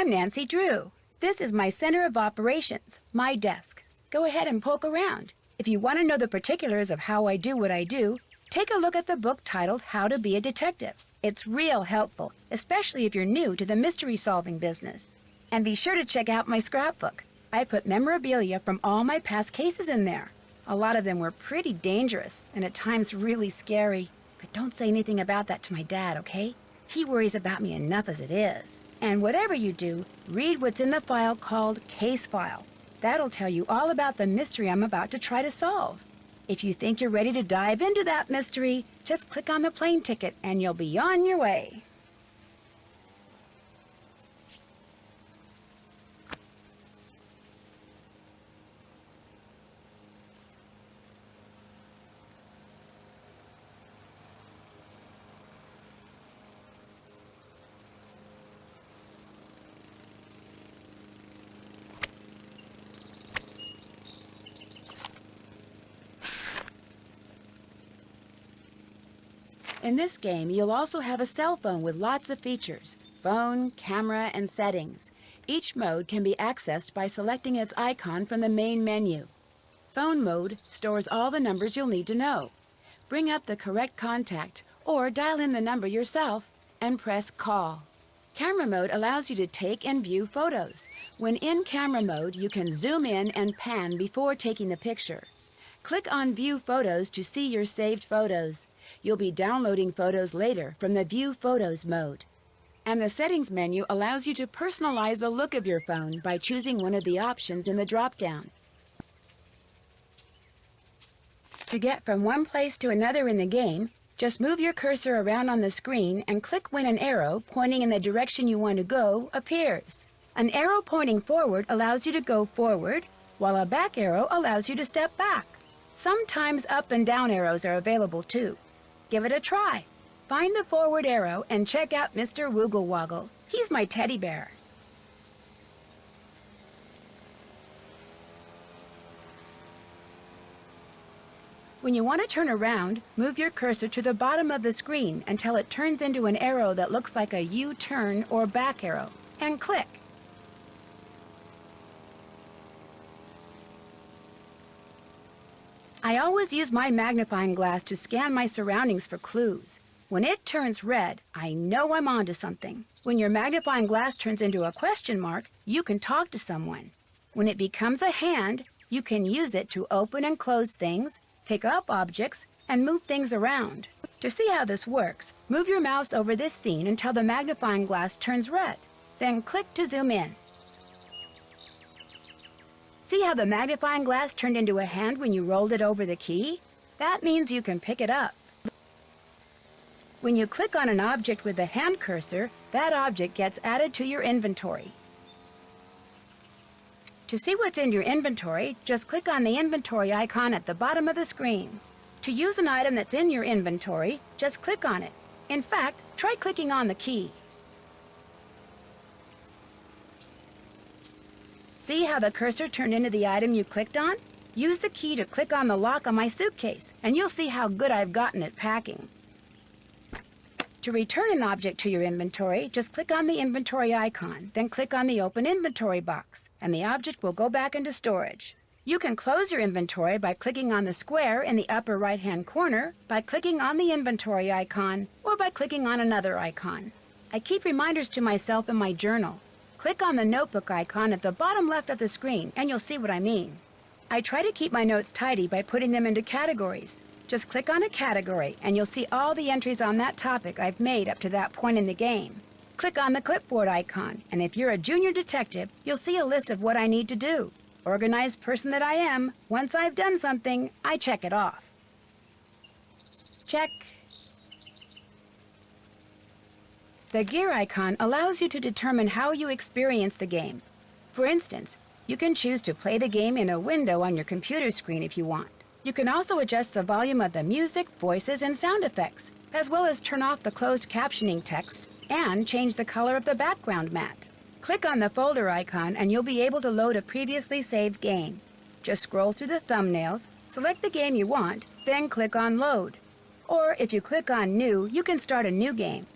I'm Nancy Drew. This is my center of operations, my desk. Go ahead and poke around. If you want to know the particulars of how I do what I do, take a look at the book titled How to Be a Detective. It's real helpful, especially if you're new to the mystery-solving business. And be sure to check out my scrapbook. I put memorabilia from all my past cases in there. A lot of them were pretty dangerous and at times really scary. But don't say anything about that to my dad, okay? He worries about me enough as it is. And whatever you do, read what's in the file called Case File. That'll tell you all about the mystery I'm about to try to solve. If you think you're ready to dive into that mystery, just click on the plane ticket and you'll be on your way. In this game, you'll also have a cell phone with lots of features: phone, camera, and settings. Each mode can be accessed by selecting its icon from the main menu. Phone mode stores all the numbers you'll need to know. Bring up the correct contact or dial in the number yourself and press Call. Camera mode allows you to take and view photos. When in camera mode, you can zoom in and pan before taking the picture. Click on View Photos to see your saved photos. You'll be downloading photos later from the View Photos mode. And the Settings menu allows you to personalize the look of your phone by choosing one of the options in the drop-down. To get from one place to another in the game, just move your cursor around on the screen and click when an arrow pointing in the direction you want to go appears. An arrow pointing forward allows you to go forward, while a back arrow allows you to step back. Sometimes up and down arrows are available too. Give it a try. Find the forward arrow and check out Mr. Woogle Woggle. He's my teddy bear. When you want to turn around, move your cursor to the bottom of the screen until it turns into an arrow that looks like a U-turn or back arrow, and click. I always use my magnifying glass to scan my surroundings for clues. When it turns red, I know I'm onto something. When your magnifying glass turns into a question mark, you can talk to someone. When it becomes a hand, you can use it to open and close things, pick up objects, and move things around. To see how this works, move your mouse over this scene until the magnifying glass turns red. Then click to zoom in. See how the magnifying glass turned into a hand when you rolled it over the key? That means you can pick it up. When you click on an object with the hand cursor, that object gets added to your inventory. To see what's in your inventory, just click on the inventory icon at the bottom of the screen. To use an item that's in your inventory, just click on it. In fact, try clicking on the key. See how the cursor turned into the item you clicked on? Use the key to click on the lock on my suitcase, and you'll see how good I've gotten at packing. To return an object to your inventory, just click on the inventory icon, then click on the Open Inventory box, and the object will go back into storage. You can close your inventory by clicking on the square in the upper right-hand corner, by clicking on the inventory icon, or by clicking on another icon. I keep reminders to myself in my journal. Click on the notebook icon at the bottom left of the screen, and you'll see what I mean. I try to keep my notes tidy by putting them into categories. Just click on a category, and you'll see all the entries on that topic I've made up to that point in the game. Click on the clipboard icon, and if you're a junior detective, you'll see a list of what I need to do. Organized person that I am, once I've done something, I check it off. Check. The gear icon allows you to determine how you experience the game. For instance, you can choose to play the game in a window on your computer screen if you want. You can also adjust the volume of the music, voices, and sound effects, as well as turn off the closed captioning text and change the color of the background mat. Click on the folder icon and you'll be able to load a previously saved game. Just scroll through the thumbnails, select the game you want, then click on Load. Or if you click on New, you can start a new game.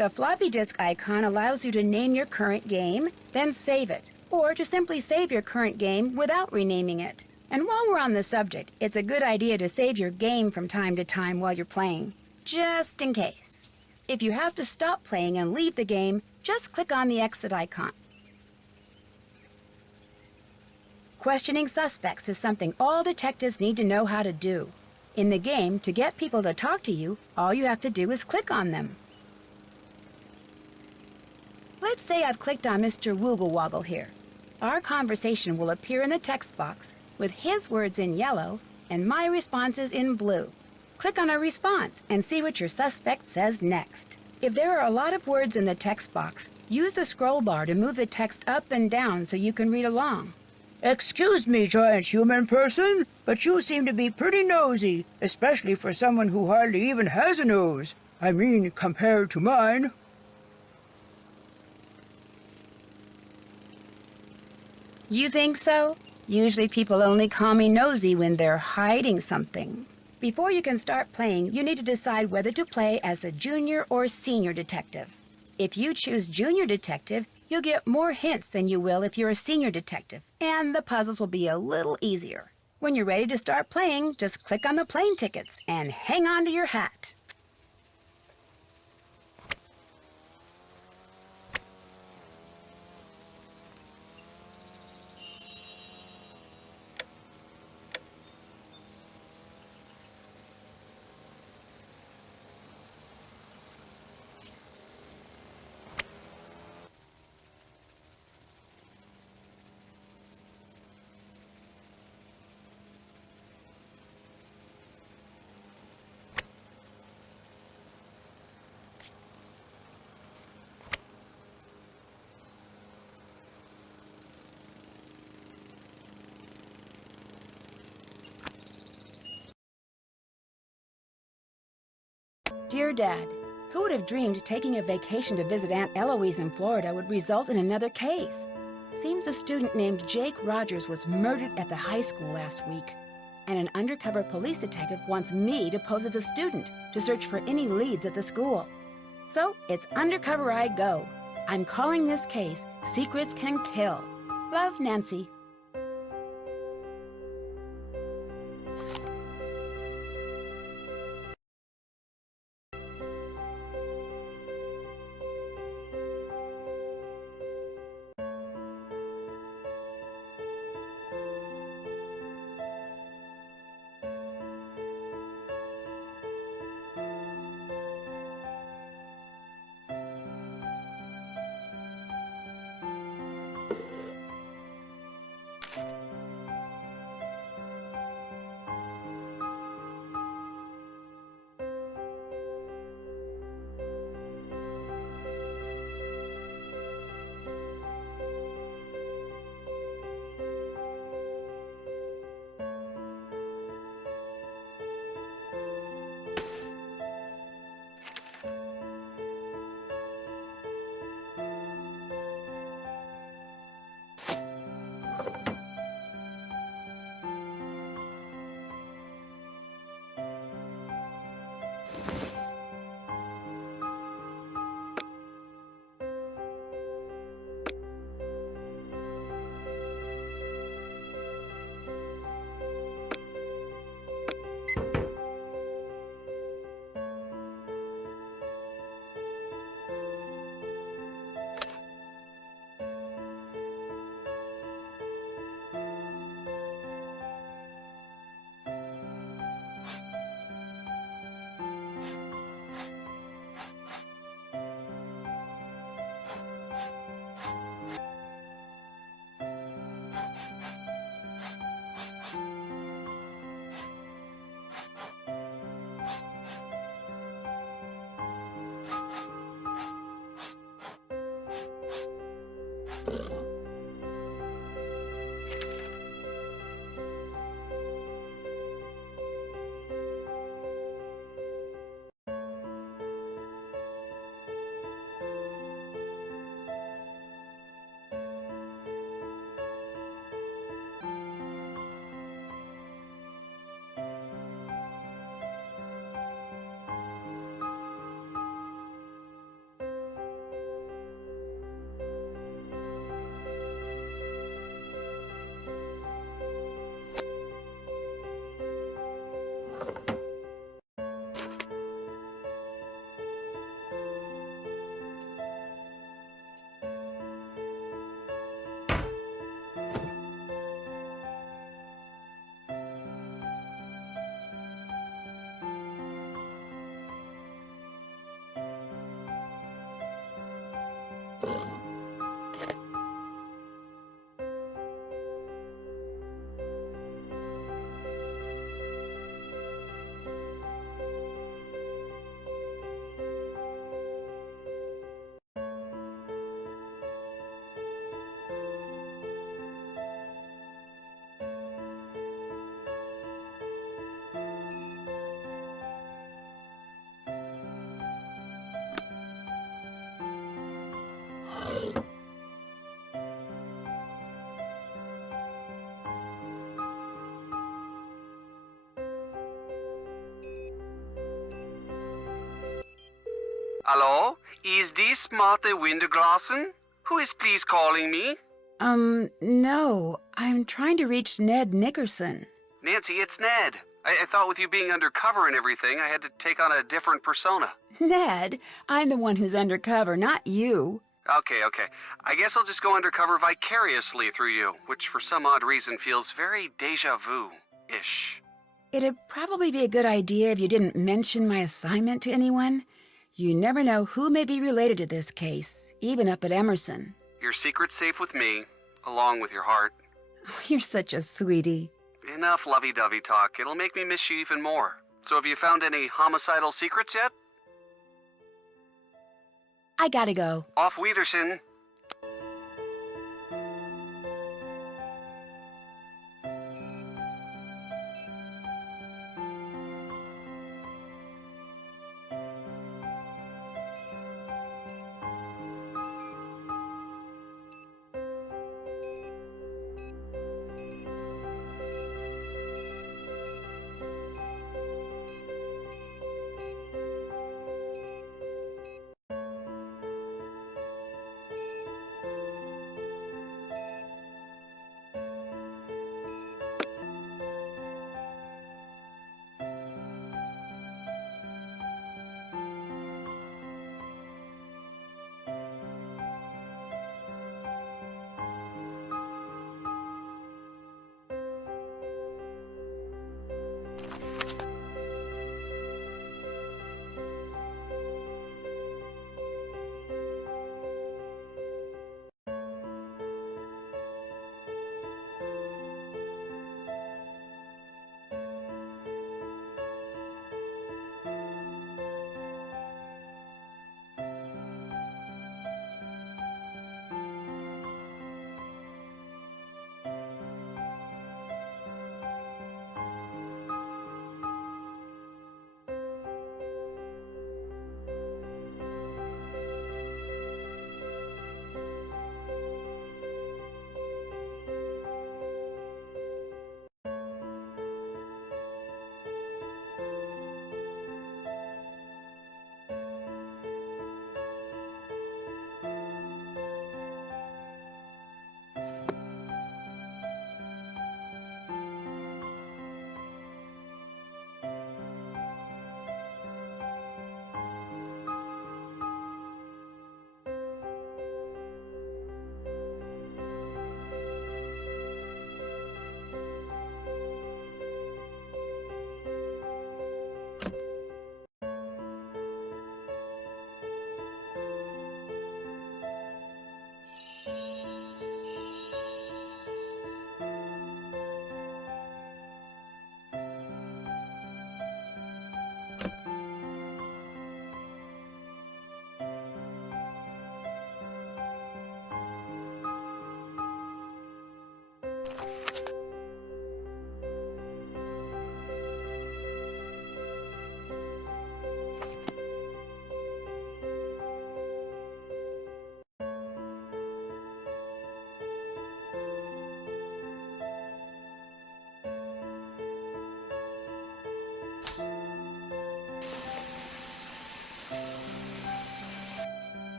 The floppy disk icon allows you to name your current game, then save it, or to simply save your current game without renaming it. And while we're on the subject, it's a good idea to save your game from time to time while you're playing, just in case. If you have to stop playing and leave the game, just click on the exit icon. Questioning suspects is something all detectives need to know how to do. In the game, to get people to talk to you, all you have to do is click on them. Let's say I've clicked on Mr. Woogle Woggle here. Our conversation will appear in the text box with his words in yellow and my responses in blue. Click on a response and see what your suspect says next. If there are a lot of words in the text box, use the scroll bar to move the text up and down so you can read along. Excuse me, giant human person, but you seem to be pretty nosy, especially for someone who hardly even has a nose. I mean, compared to mine. You think so? Usually people only call me nosy when they're hiding something. Before you can start playing, you need to decide whether to play as a junior or senior detective. If you choose junior detective, you'll get more hints than you will if you're a senior detective, and the puzzles will be a little easier. When you're ready to start playing, just click on the plane tickets and hang on to your hat. Dear Dad, who would have dreamed taking a vacation to visit Aunt Eloise in Florida would result in another case? Seems a student named Jake Rogers was murdered at the high school last week. And an undercover police detective wants me to pose as a student to search for any leads at the school. So it's undercover I go. I'm calling this case Secrets Can Kill. Love, Nancy. Hallo? Is this Martha Winterglassen? Who is please calling me? No. I'm trying to reach Ned Nickerson. Nancy, it's Ned. I thought with you being undercover and everything, I had to take on a different persona. Ned, I'm the one who's undercover, not you. Okay. I guess I'll just go undercover vicariously through you, which for some odd reason feels very deja vu-ish. It'd probably be a good idea if you didn't mention my assignment to anyone. You never know who may be related to this case, even up at Emerson. Your secret's safe with me, along with your heart. Oh, you're such a sweetie. Enough lovey-dovey talk. It'll make me miss you even more. So have you found any homicidal secrets yet? I gotta go. Auf Wiedersehen.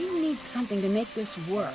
I need something to make this work.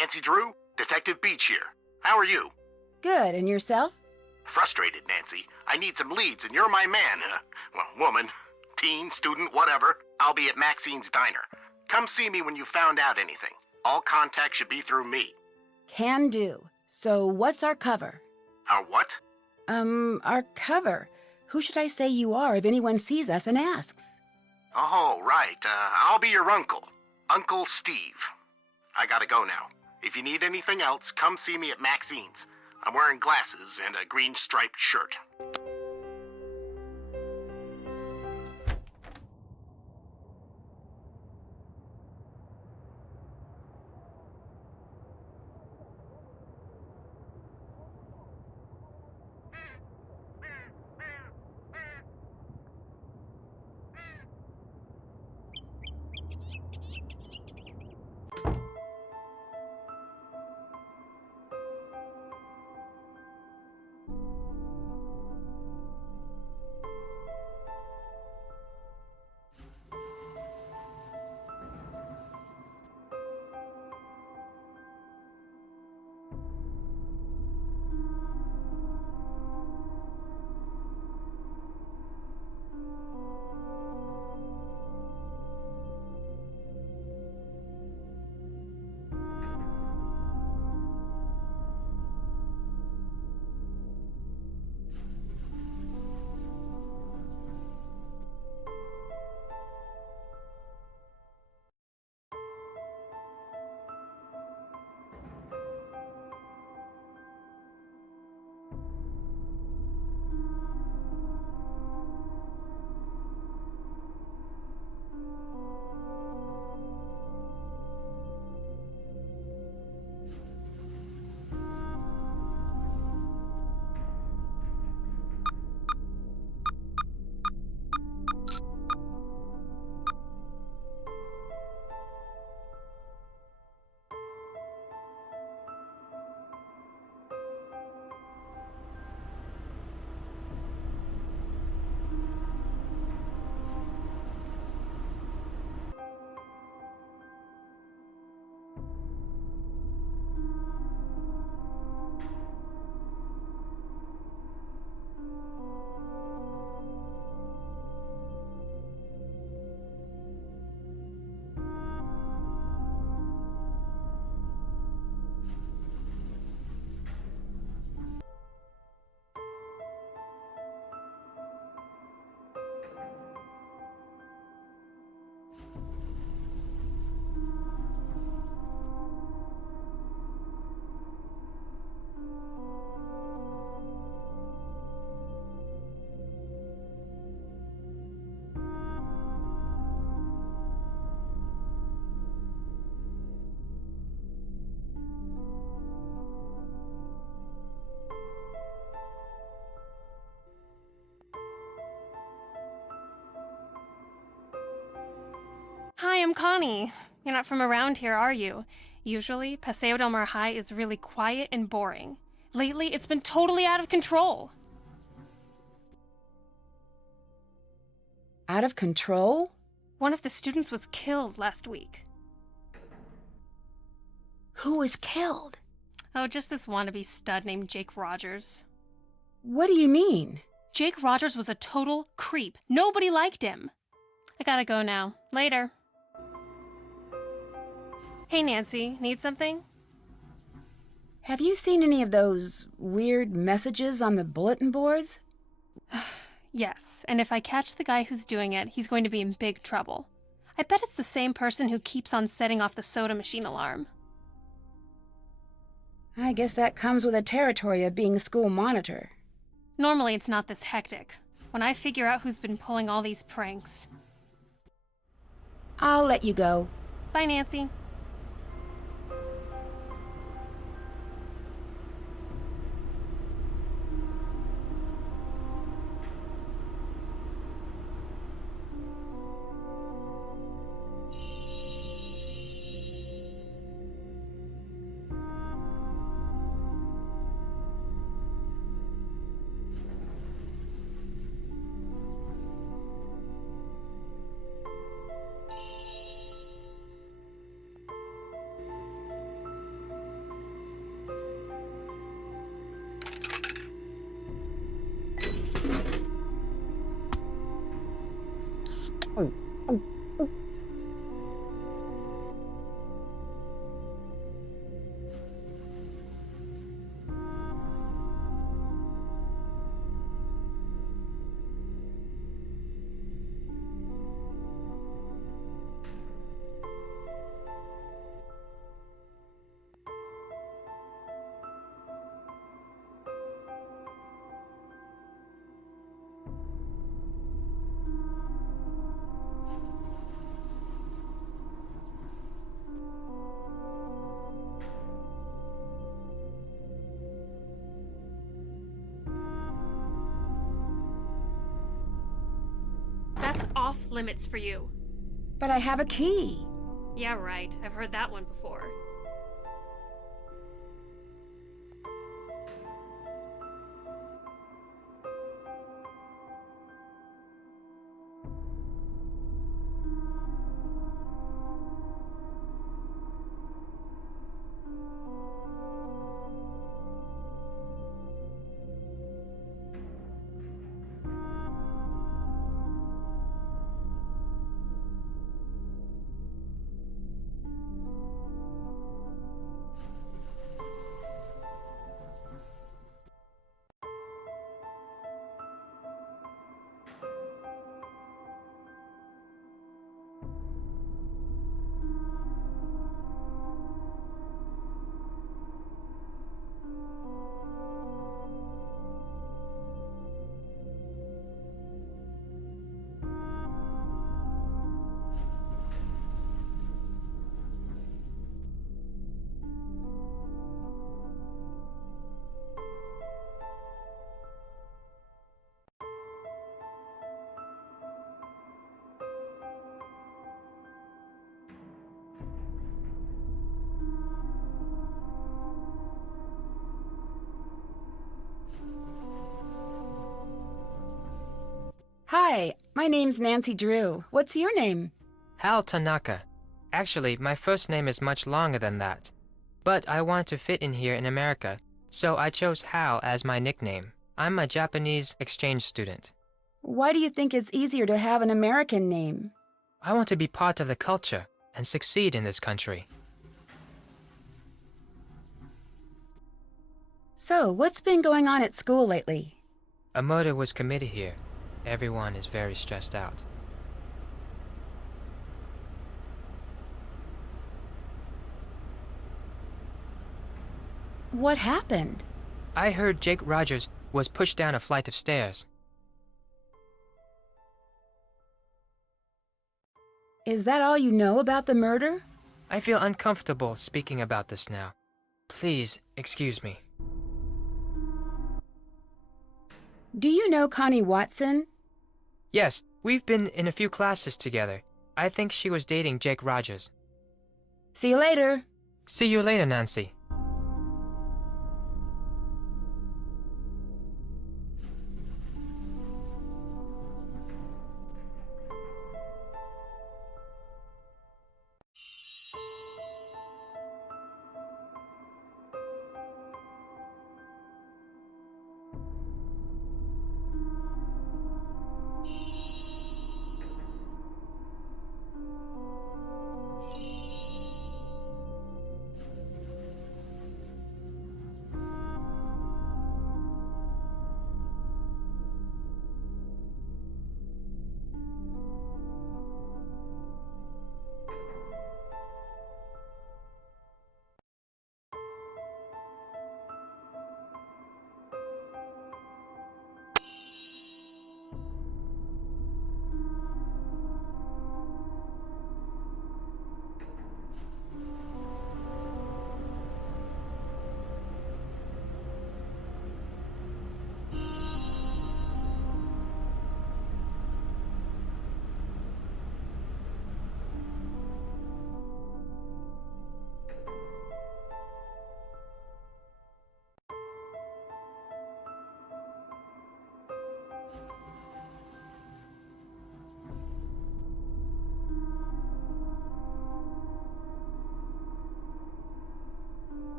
Nancy Drew, Detective Beach here. How are you? Good, and yourself? Frustrated, Nancy. I need some leads, and you're my man. Woman, teen, student, whatever. I'll be at Maxine's Diner. Come see me when you found out anything. All contact should be through me. Can do. So what's our cover? Our what? Our cover. Who should I say you are if anyone sees us and asks? Oh, right. I'll be your uncle. Uncle Steve. I gotta go now. If you need anything else, come see me at Maxine's. I'm wearing glasses and a green striped shirt. Hi, I'm Connie. You're not from around here, are you? Usually, Paseo del Mar High is really quiet and boring. Lately, it's been totally out of control. Out of control? One of the students was killed last week. Who was killed? Oh, just this wannabe stud named Jake Rogers. What do you mean? Jake Rogers was a total creep. Nobody liked him. I gotta go now. Later. Hey, Nancy, need something? Have you seen any of those weird messages on the bulletin boards? Yes, and if I catch the guy who's doing it, he's going to be in big trouble. I bet it's the same person who keeps on setting off the soda machine alarm. I guess that comes with the territory of being school monitor. Normally it's not this hectic. When I figure out who's been pulling all these pranks. I'll let you go. Bye, Nancy. off limits for you. But I have a key. Yeah, right. I've heard that one before. Hi, my name's Nancy Drew. What's your name? Hal Tanaka. Actually, my first name is much longer than that. But I want to fit in here in America, so I chose Hal as my nickname. I'm a Japanese exchange student. Why do you think it's easier to have an American name? I want to be part of the culture and succeed in this country. So, what's been going on at school lately? A murder was committed here. Everyone is very stressed out. What happened? I heard Jake Rogers was pushed down a flight of stairs. Is that all you know about the murder? I feel uncomfortable speaking about this now. Please, excuse me. Do you know Connie Watson? Yes, we've been in a few classes together. I think she was dating Jake Rogers. See you later. See you later, Nancy.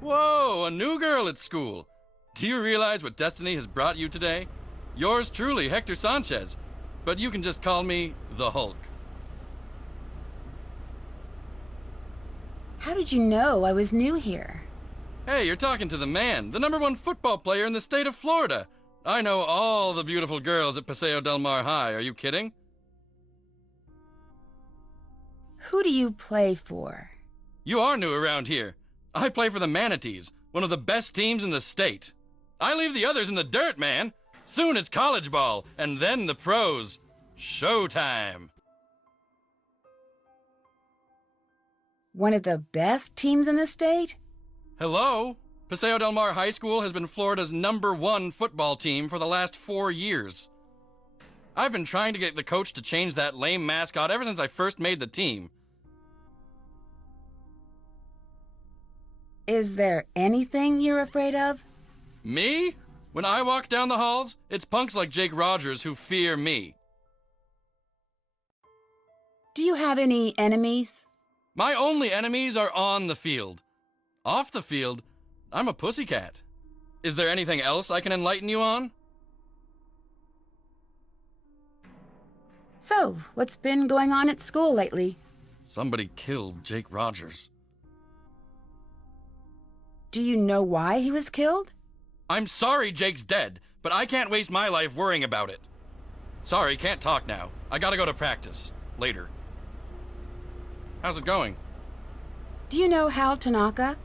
Whoa, a new girl at school. Do you realize what destiny has brought you today? Yours truly, Hector Sanchez. But you can just call me the Hulk. How did you know I was new here? Hey, you're talking to the man, the #1 football player in the state of Florida. I know all the beautiful girls at Paseo Del Mar High. Are you kidding? Who do you play for? You are new around here. I play for the Manatees, one of the best teams in the state. I leave the others in the dirt, man. Soon it's college ball, and then the pros. Showtime. One of the best teams in the state? Hello? Paseo Del Mar High School has been Florida's #1 football team for the last 4 years. I've been trying to get the coach to change that lame mascot ever since I first made the team. Is there anything you're afraid of? Me? When I walk down the halls, it's punks like Jake Rogers who fear me. Do you have any enemies? My only enemies are on the field. Off the field, I'm a pussycat. Is there anything else I can enlighten you on? So, what's been going on at school lately? Somebody killed Jake Rogers. Do you know why he was killed? I'm sorry Jake's dead, but I can't waste my life worrying about it. Sorry, can't talk now. I gotta go to practice. Later. How's it going? Do you know Hal Tanaka?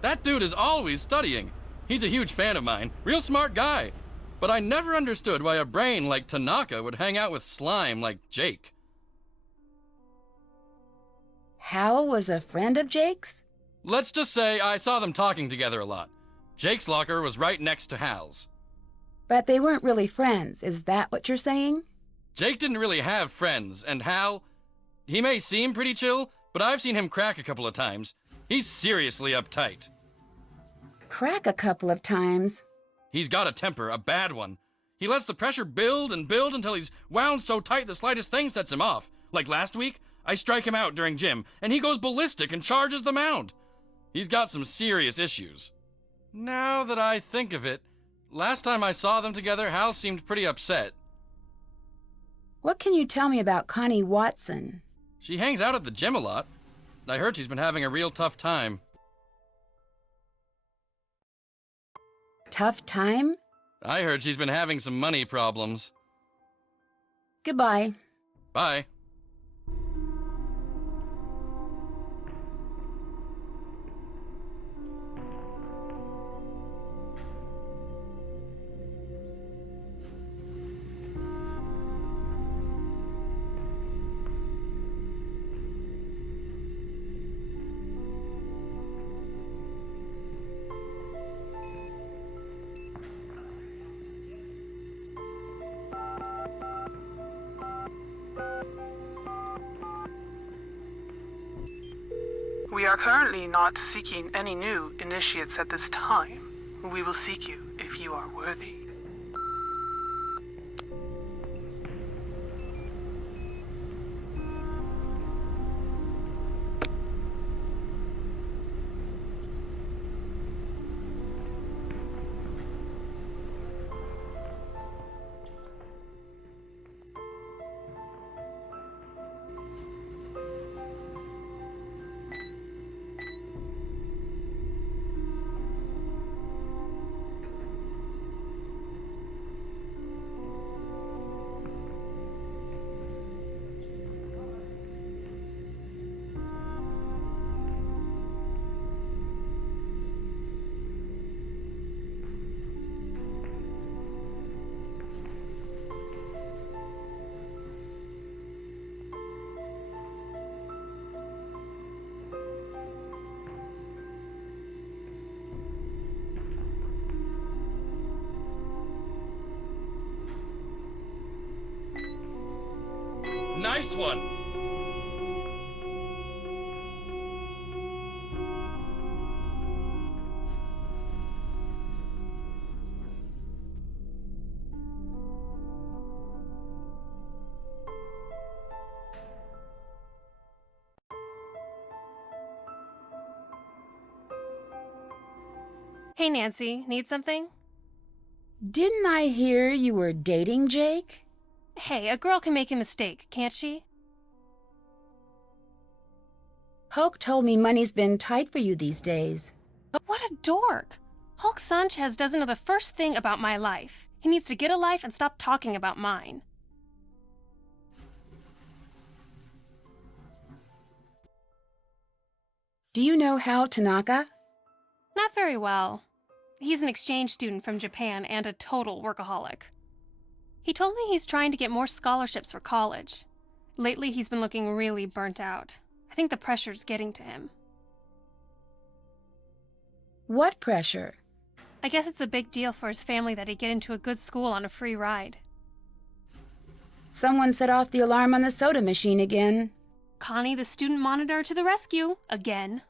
That dude is always studying. He's a huge fan of mine. Real smart guy. But I never understood why a brain like Tanaka would hang out with slime like Jake. Hal was a friend of Jake's? Let's just say I saw them talking together a lot. Jake's locker was right next to Hal's. But they weren't really friends, is that what you're saying? Jake didn't really have friends, and Hal, he may seem pretty chill, but I've seen him crack a couple of times. He's seriously uptight. Crack a couple of times. He's got a temper, a bad one. He lets the pressure build and build until he's wound so tight the slightest thing sets him off. Like last week, I strike him out during gym, and he goes ballistic and charges the mound. He's got some serious issues. Now that I think of it, last time I saw them together, Hal seemed pretty upset. What can you tell me about Connie Watson? She hangs out at the gym a lot. I heard she's been having a real tough time. Tough time? I heard she's been having some money problems. Goodbye. Bye. We are currently not seeking any new initiates at this time. We will seek you if you are worthy. Nice one! Hey, Nancy, need something? Didn't I hear you were dating Jake? Hey, a girl can make a mistake, can't she? Hulk told me money's been tight for you these days. What a dork! Hulk Sanchez doesn't know the first thing about my life. He needs to get a life and stop talking about mine. Do you know Hal Tanaka? Not very well. He's an exchange student from Japan and a total workaholic. He told me he's trying to get more scholarships for college. Lately, he's been looking really burnt out. I think the pressure's getting to him. What pressure? I guess it's a big deal for his family that he get into a good school on a free ride. Someone set off the alarm on the soda machine again. Connie, the student monitor, to the rescue, again.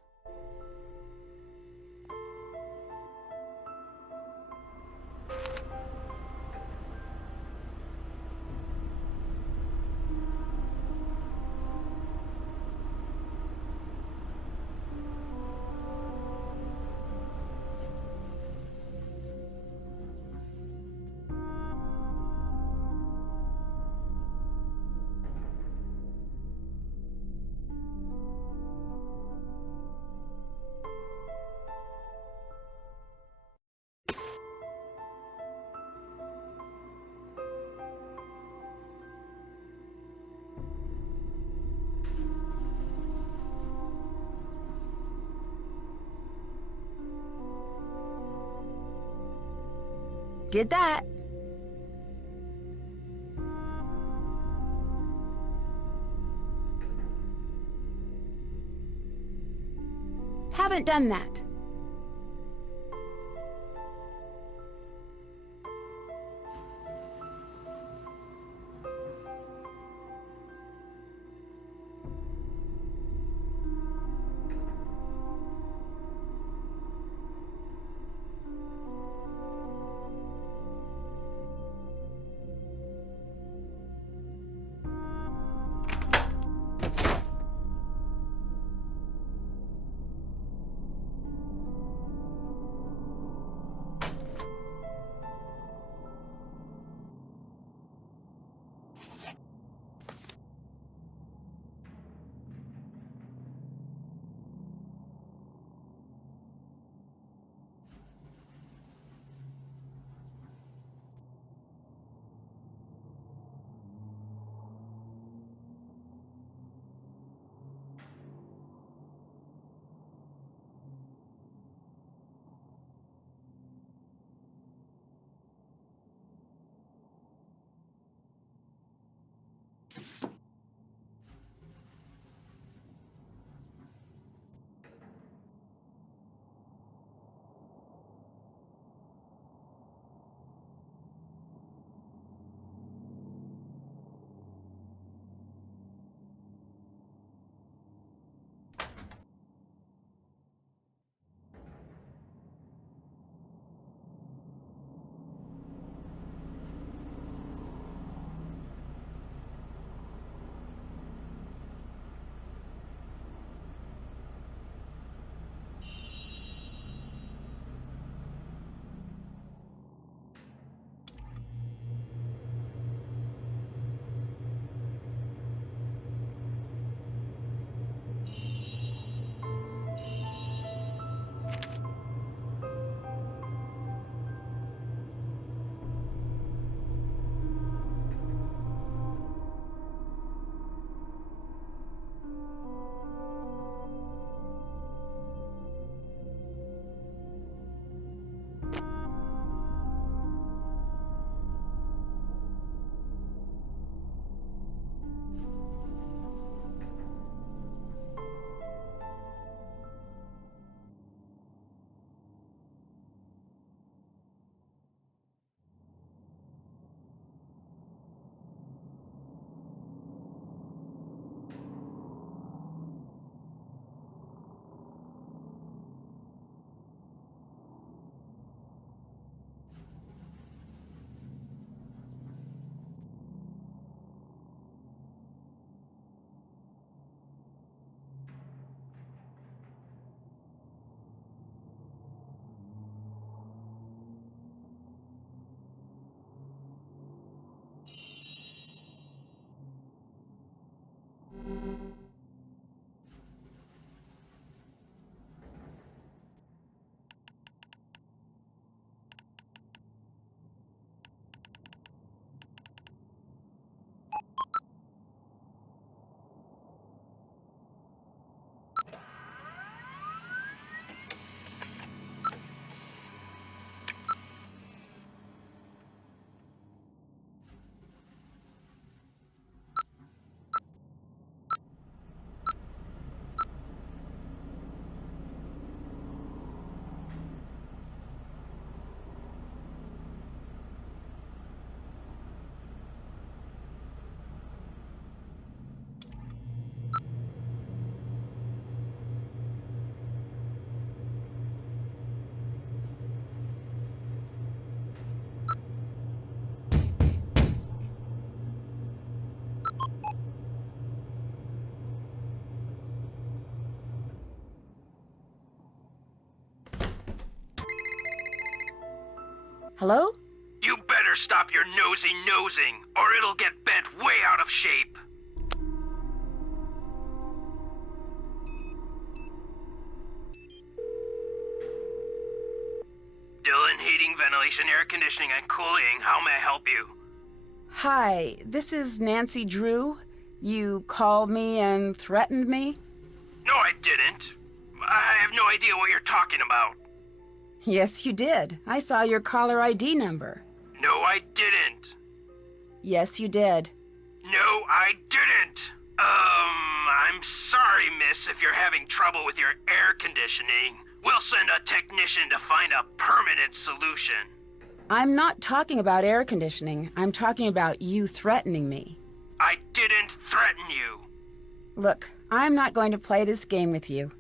Did that. Haven't done that. Hello? You better stop your nosy nosing, or it'll get bent way out of shape. Dylan, heating, ventilation, air conditioning, and cooling. How may I help you? Hi, this is Nancy Drew. You called me and threatened me? No, I didn't. I have no idea what you're talking about. Yes, you did. I saw your caller ID number. No, I didn't. Yes, you did. No, I didn't. I'm sorry, miss, if you're having trouble with your air conditioning. We'll send a technician to find a permanent solution. I'm not talking about air conditioning. I'm talking about you threatening me. I didn't threaten you. Look, I'm not going to play this game with you.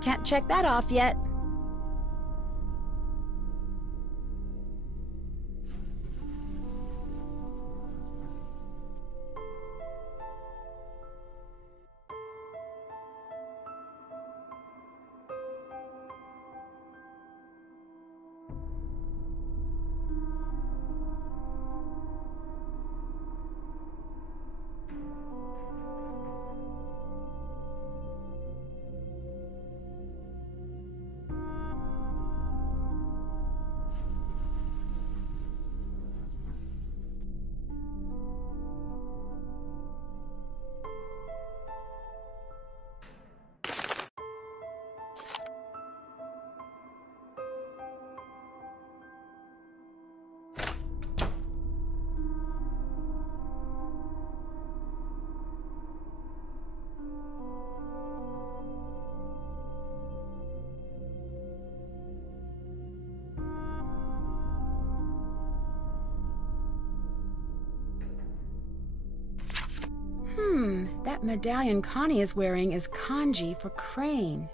Can't check that off yet. That medallion Connie is wearing is kanji for crane.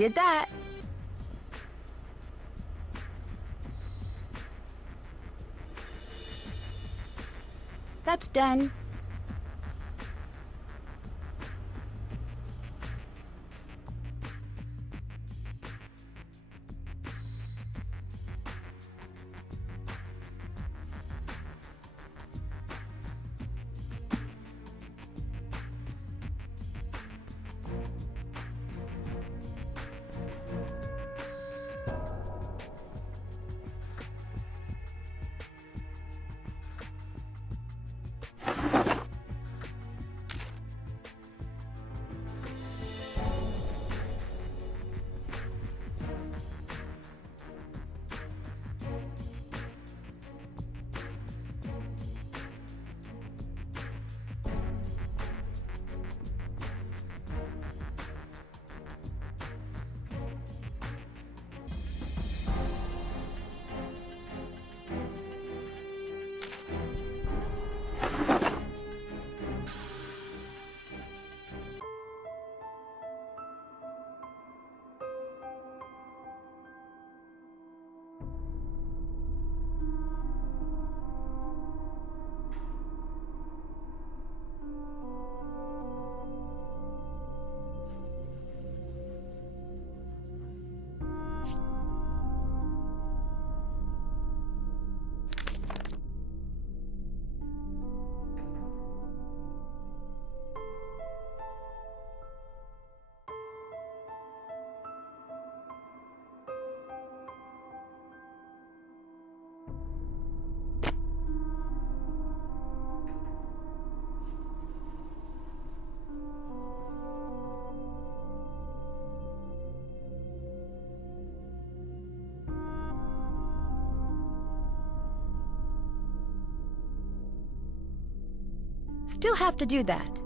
Did that. That's done. Still have to do that.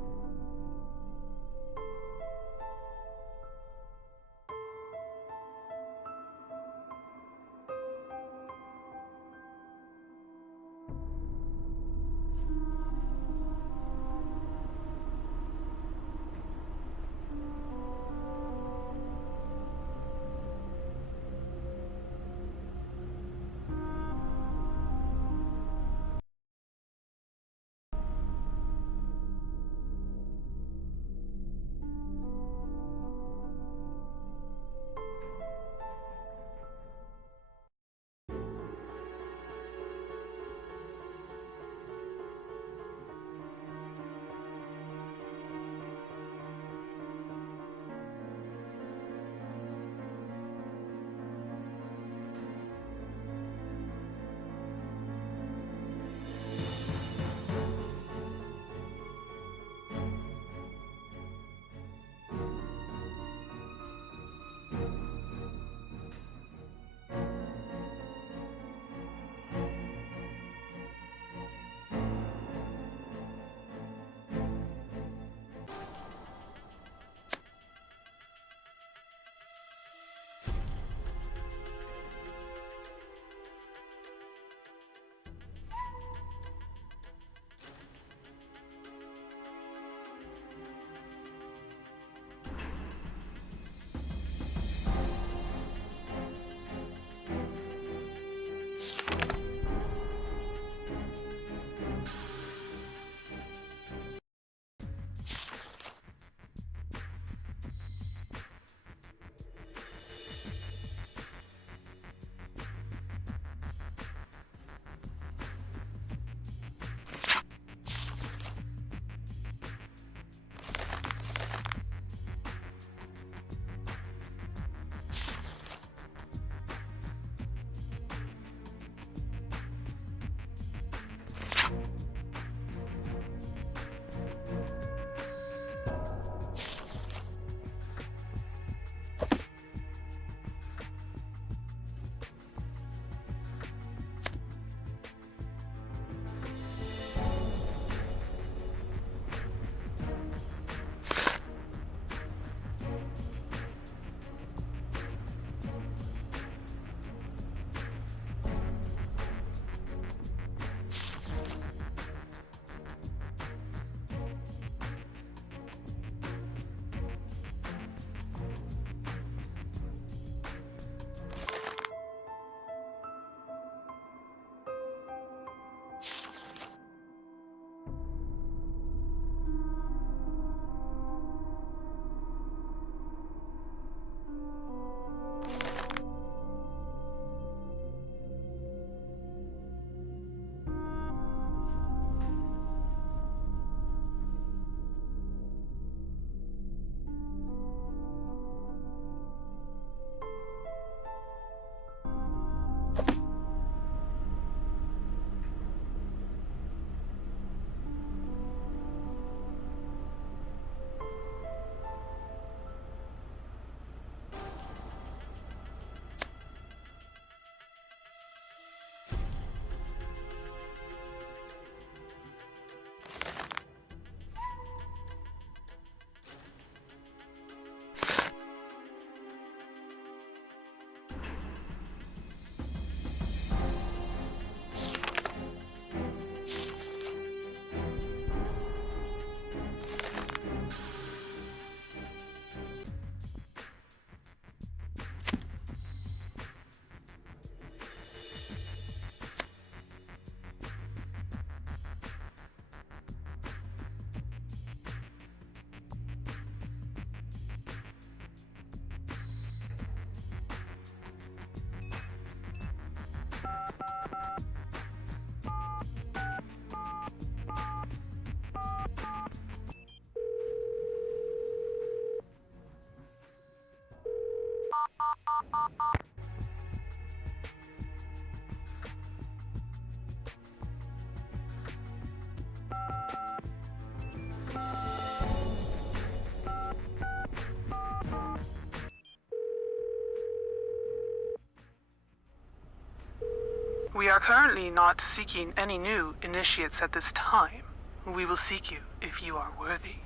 We are currently not seeking any new initiates at this time. We will seek you if you are worthy.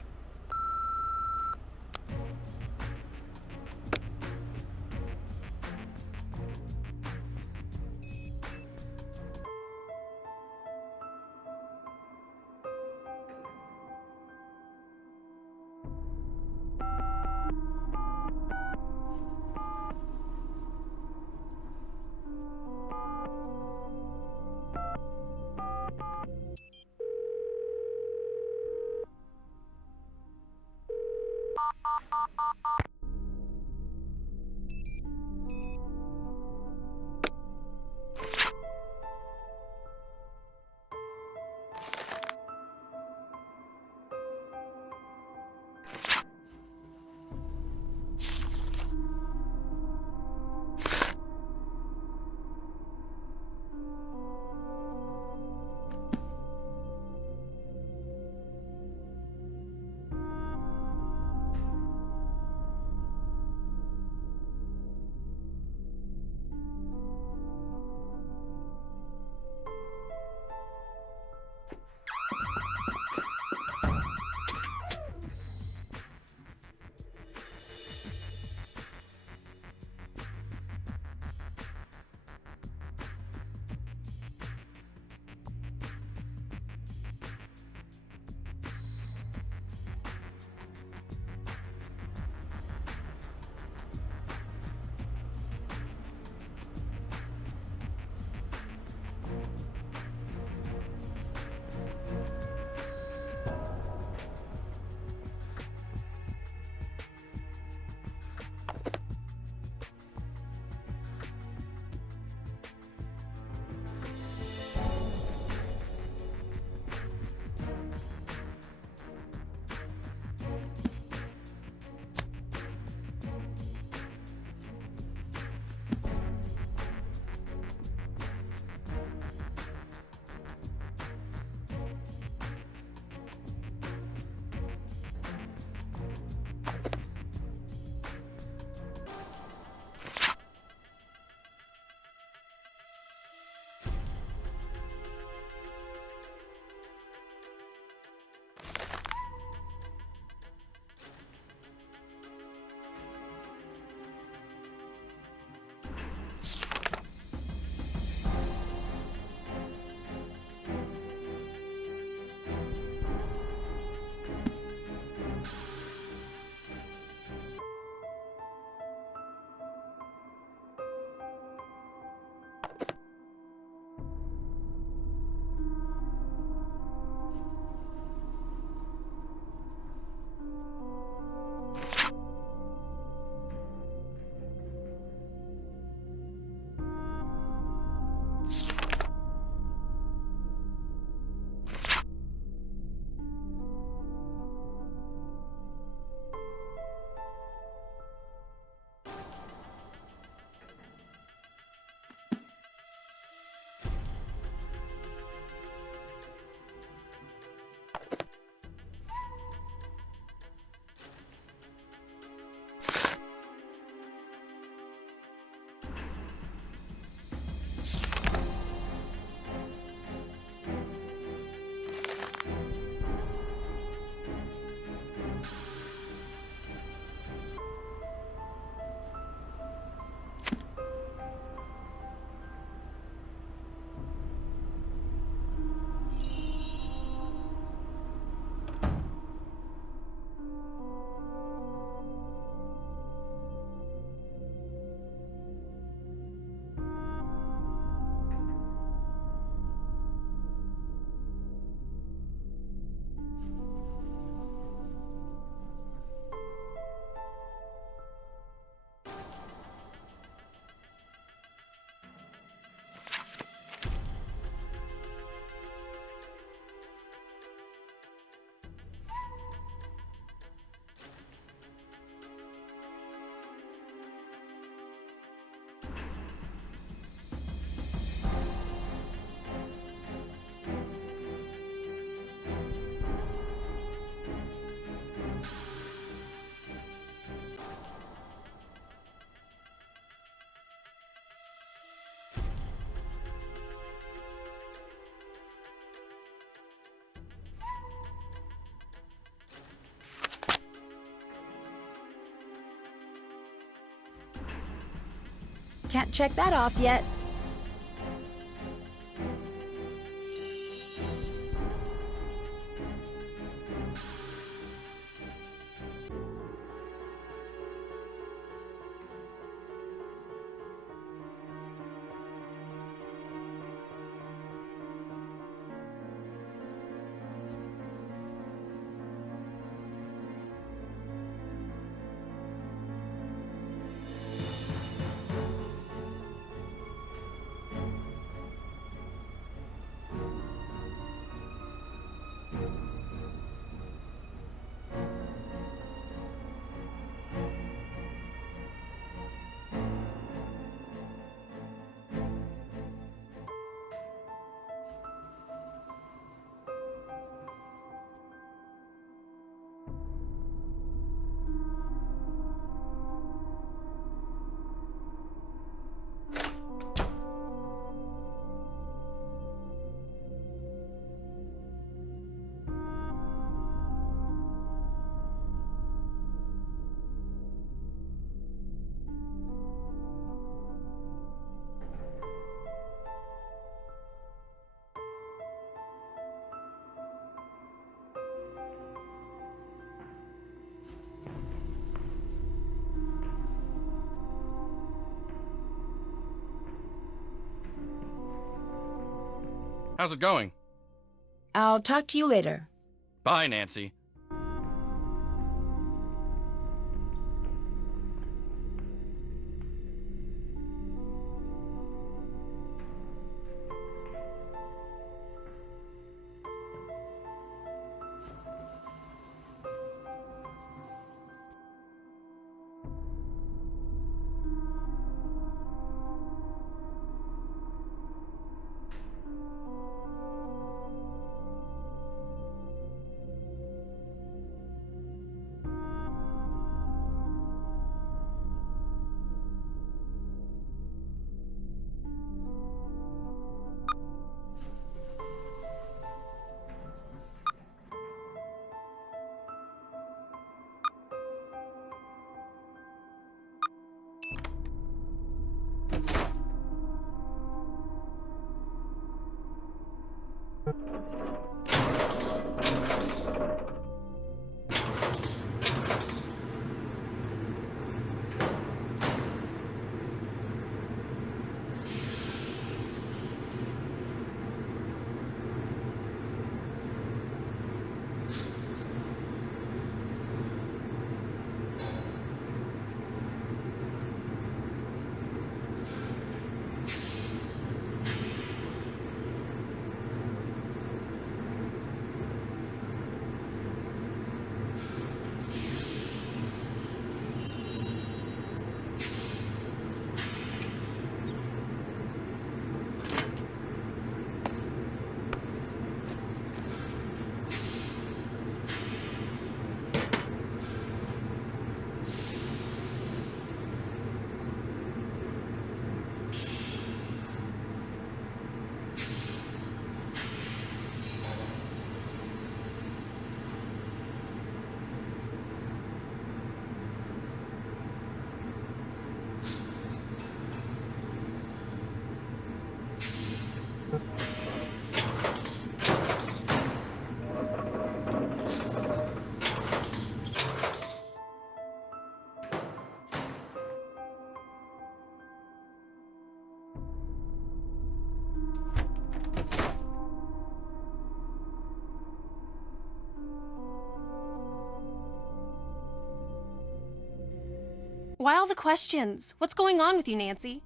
Can't check that off yet. How's it going? I'll talk to you later. Bye, Nancy. Why all the questions? What's going on with you, Nancy?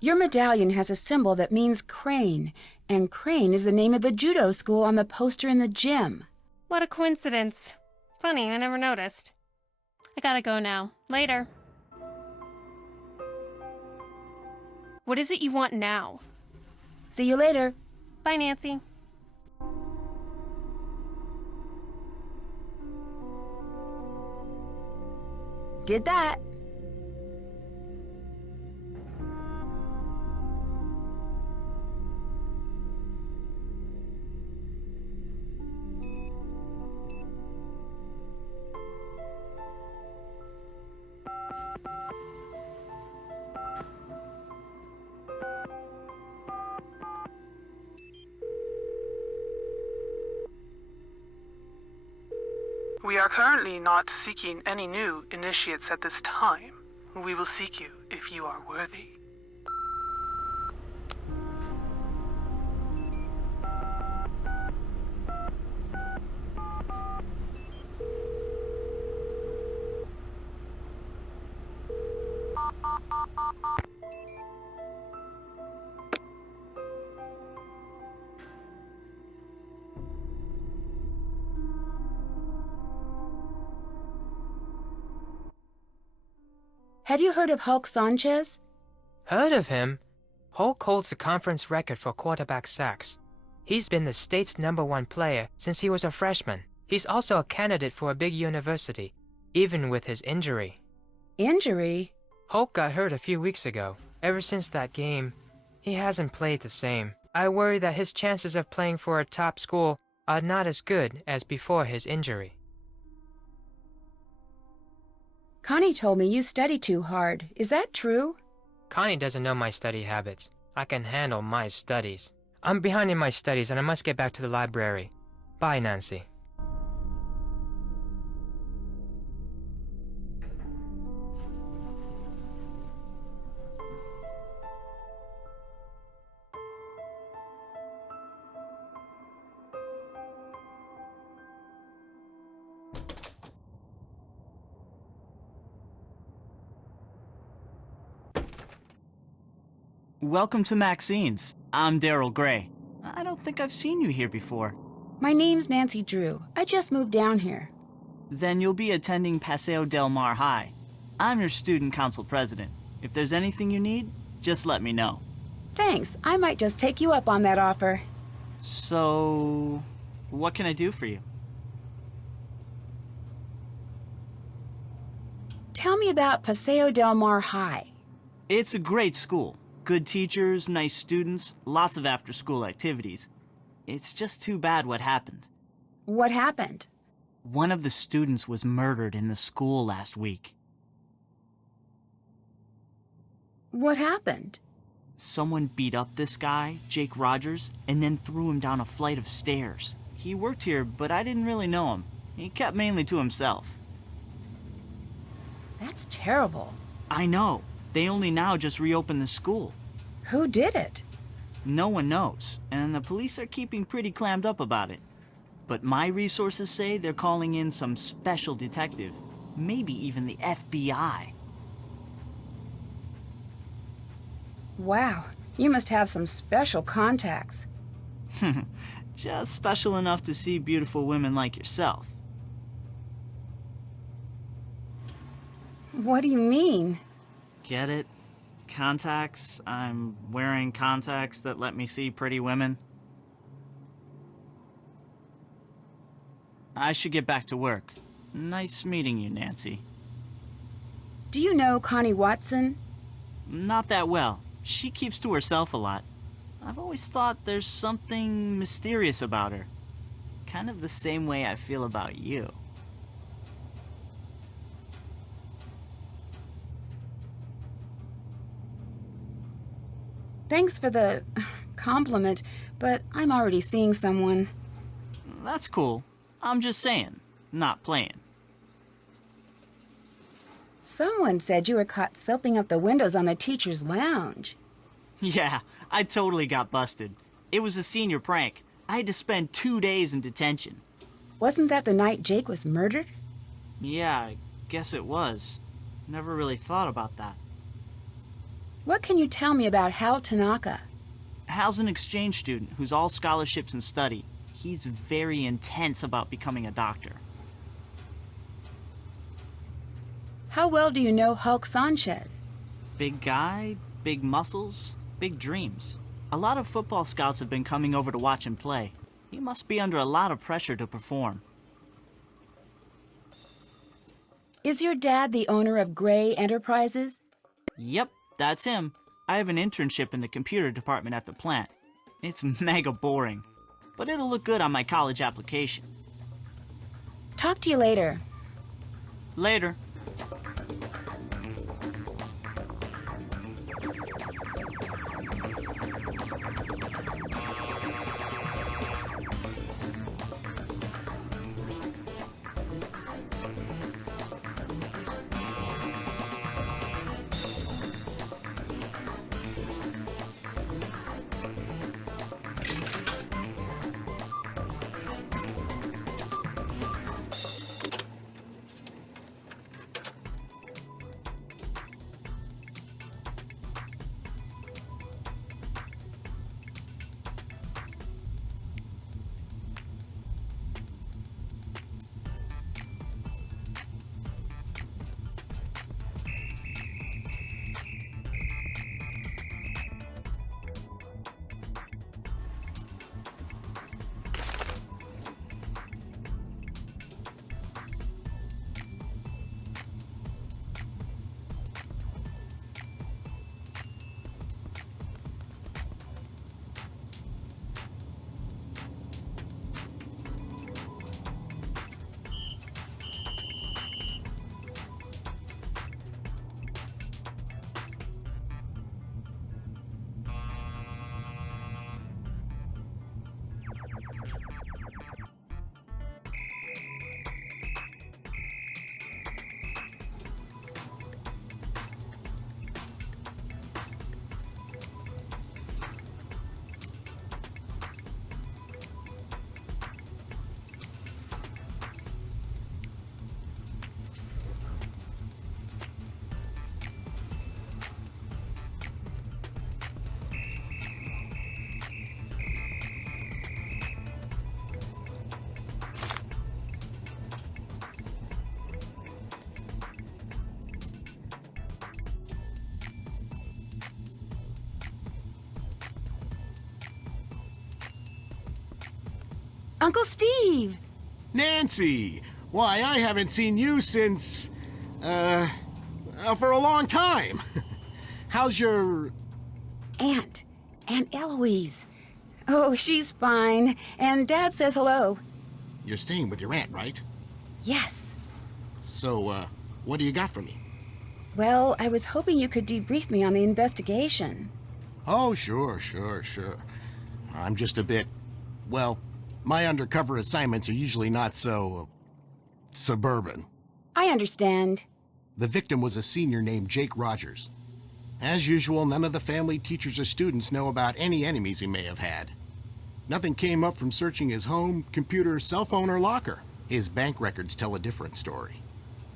Your medallion has a symbol that means crane, and Crane is the name of the judo school on the poster in the gym. What a coincidence. Funny, I never noticed. I gotta go now. Later. What is it you want now? See you later. Bye, Nancy. Did that. We are currently not seeking any new initiates at this time. We will seek you if you are worthy. Have you heard of Hulk Sanchez? Heard of him? Hulk holds the conference record for quarterback sacks. He's been the state's #1 player since he was a freshman. He's also a candidate for a big university, even with his injury. Injury? Hulk got hurt a few weeks ago. Ever since that game, he hasn't played the same. I worry that his chances of playing for a top school are not as good as before his injury. Connie told me you study too hard. Is that true? Connie doesn't know my study habits. I can handle my studies. I'm behind in my studies and I must get back to the library. Bye, Nancy. Welcome to Maxine's. I'm Daryl Gray. I don't think I've seen you here before. My name's Nancy Drew. I just moved down here. Then you'll be attending Paseo Del Mar High. I'm your student council president. If there's anything you need, just let me know. Thanks. I might just take you up on that offer. So, what can I do for you? Tell me about Paseo Del Mar High. It's a great school. Good teachers, nice students, lots of after-school activities. It's just too bad what happened. What happened? One of the students was murdered in the school last week. What happened? Someone beat up this guy, Jake Rogers, and then threw him down a flight of stairs. He worked here, but I didn't really know him. He kept mainly to himself. That's terrible. I know. They only now just reopened the school. Who did it? No one knows, and the police are keeping pretty clammed up about it. But my resources say they're calling in some special detective, maybe even the FBI. Wow, you must have some special contacts. Just special enough to see beautiful women like yourself. What do you mean? Get it? Contacts? I'm wearing contacts that let me see pretty women. I should get back to work. Nice meeting you, Nancy. Do you know Connie Watson? Not that well. She keeps to herself a lot. I've always thought there's something mysterious about her. Kind of the same way I feel about you. Thanks for the compliment, but I'm already seeing someone. That's cool. I'm just saying, not playing. Someone said you were caught soaping up the windows on the teacher's lounge. Yeah, I totally got busted. It was a senior prank. I had to spend 2 days in detention. Wasn't that the night Jake was murdered? Yeah, I guess it was. Never really thought about that. What can you tell me about Hal Tanaka? Hal's an exchange student who's all scholarships and study. He's very intense about becoming a doctor. How well do you know Hulk Sanchez? Big guy, big muscles, big dreams. A lot of football scouts have been coming over to watch him play. He must be under a lot of pressure to perform. Is your dad the owner of Gray Enterprises? Yep, that's him. I have an internship in the computer department at the plant. It's mega boring, but it'll look good on my college application. Talk to you later. Later. Uncle Steve! Nancy! Why, I haven't seen you since, for a long time. How's your... Aunt Eloise. Oh, she's fine. And Dad says hello. You're staying with your aunt, right? Yes. So, what do you got for me? Well, I was hoping you could debrief me on the investigation. Oh, sure. I'm just a bit... Well, my undercover assignments are usually not so... suburban. I understand. The victim was a senior named Jake Rogers. As usual, none of the family, teachers, or students know about any enemies he may have had. Nothing came up from searching his home, computer, cell phone, or locker. His bank records tell a different story.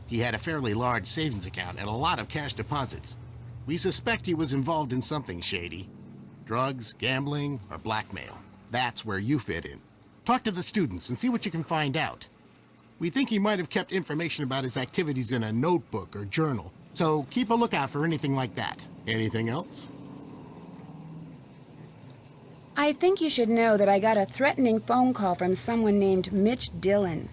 He had a fairly large savings account and a lot of cash deposits. We suspect he was involved in something shady. Drugs, gambling, or blackmail. That's where you fit in. Talk to the students and see what you can find out. We think he might have kept information about his activities in a notebook or journal, so keep a lookout for anything like that. Anything else? I think you should know that I got a threatening phone call from someone named Mitch Dillon.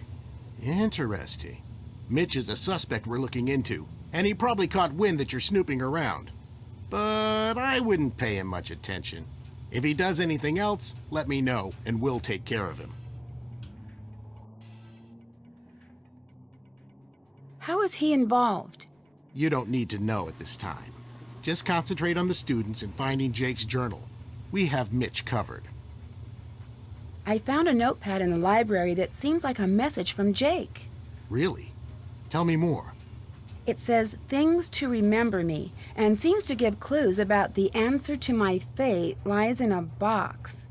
Interesting. Mitch is a suspect we're looking into, and he probably caught wind that you're snooping around. But I wouldn't pay him much attention. If he does anything else, let me know, and we'll take care of him. How is he involved? You don't need to know at this time. Just concentrate on the students and finding Jake's journal. We have Mitch covered. I found a notepad in the library that seems like a message from Jake. Really? Tell me more. It says, "Things to remember me," and seems to give clues about the answer to my fate lies in a box.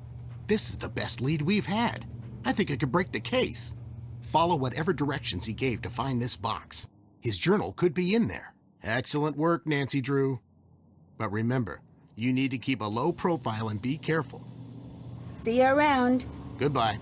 This is the best lead we've had. I think it could break the case. Follow whatever directions he gave to find this box. His journal could be in there. Excellent work, Nancy Drew. But remember, you need to keep a low profile and be careful. See you around. Goodbye.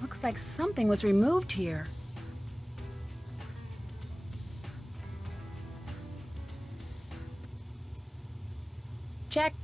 Looks like something was removed here. Check.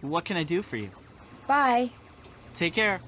What can I do for you? Bye. Take care.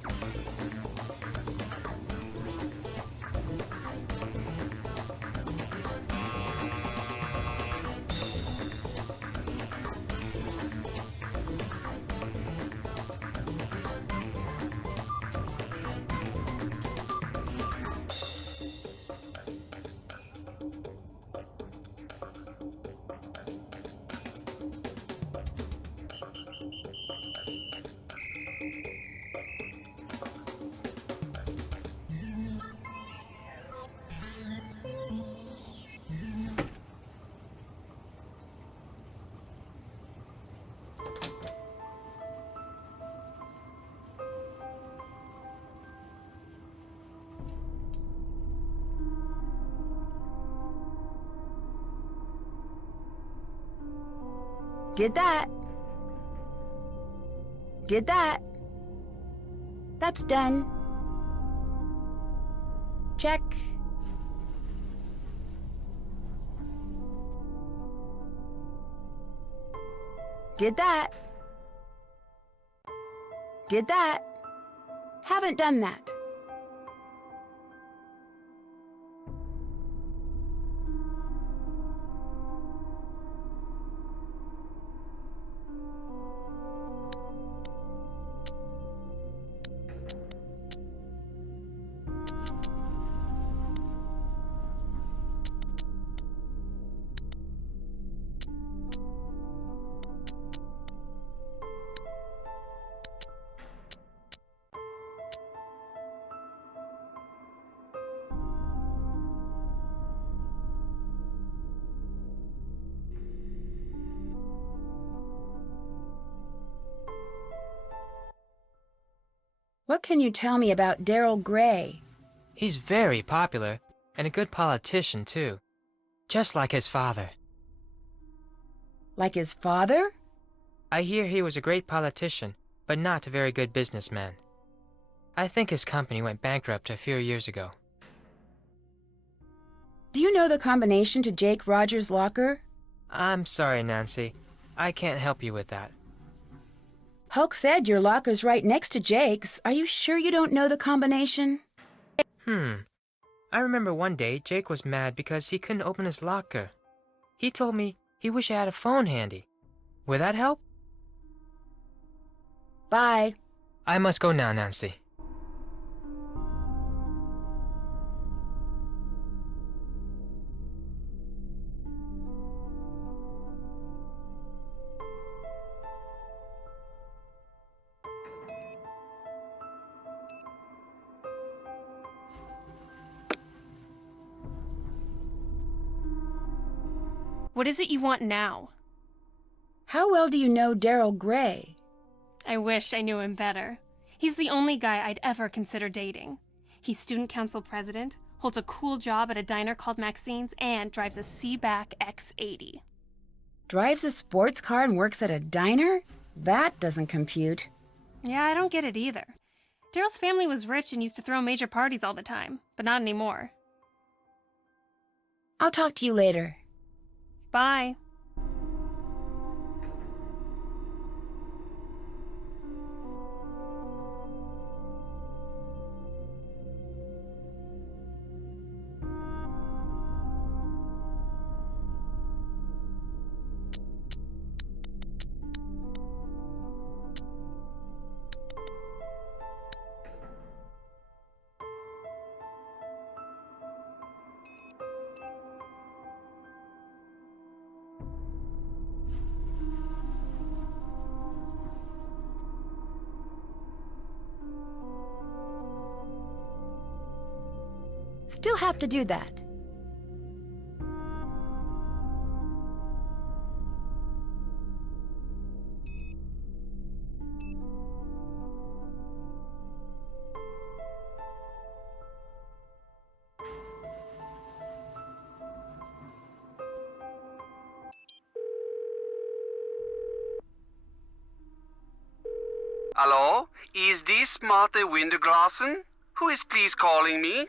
Did that. Did that. That's done. Check. Did that. Did that. Haven't done that. What can you tell me about Daryl Gray? He's very popular, and a good politician, too. Just like his father. Like his father? I hear he was a great politician, but not a very good businessman. I think his company went bankrupt a few years ago. Do you know the combination to Jake Rogers' locker? I'm sorry, Nancy. I can't help you with that. Hulk said your locker's right next to Jake's. Are you sure you don't know the combination? I remember one day Jake was mad because he couldn't open his locker. He told me he wished he had a phone handy. Would that help? Bye. I must go now, Nancy. What is it you want now? How well do you know Daryl Gray? I wish I knew him better. He's the only guy I'd ever consider dating. He's student council president, holds a cool job at a diner called Maxine's, and drives a Seaback X80. Drives a sports car and works at a diner? That doesn't compute. Yeah, I don't get it either. Daryl's family was rich and used to throw major parties all the time, but not anymore. I'll talk to you later. Bye. Still have to do that. Hello? Is this Martha Winterglassen? Who is please calling me?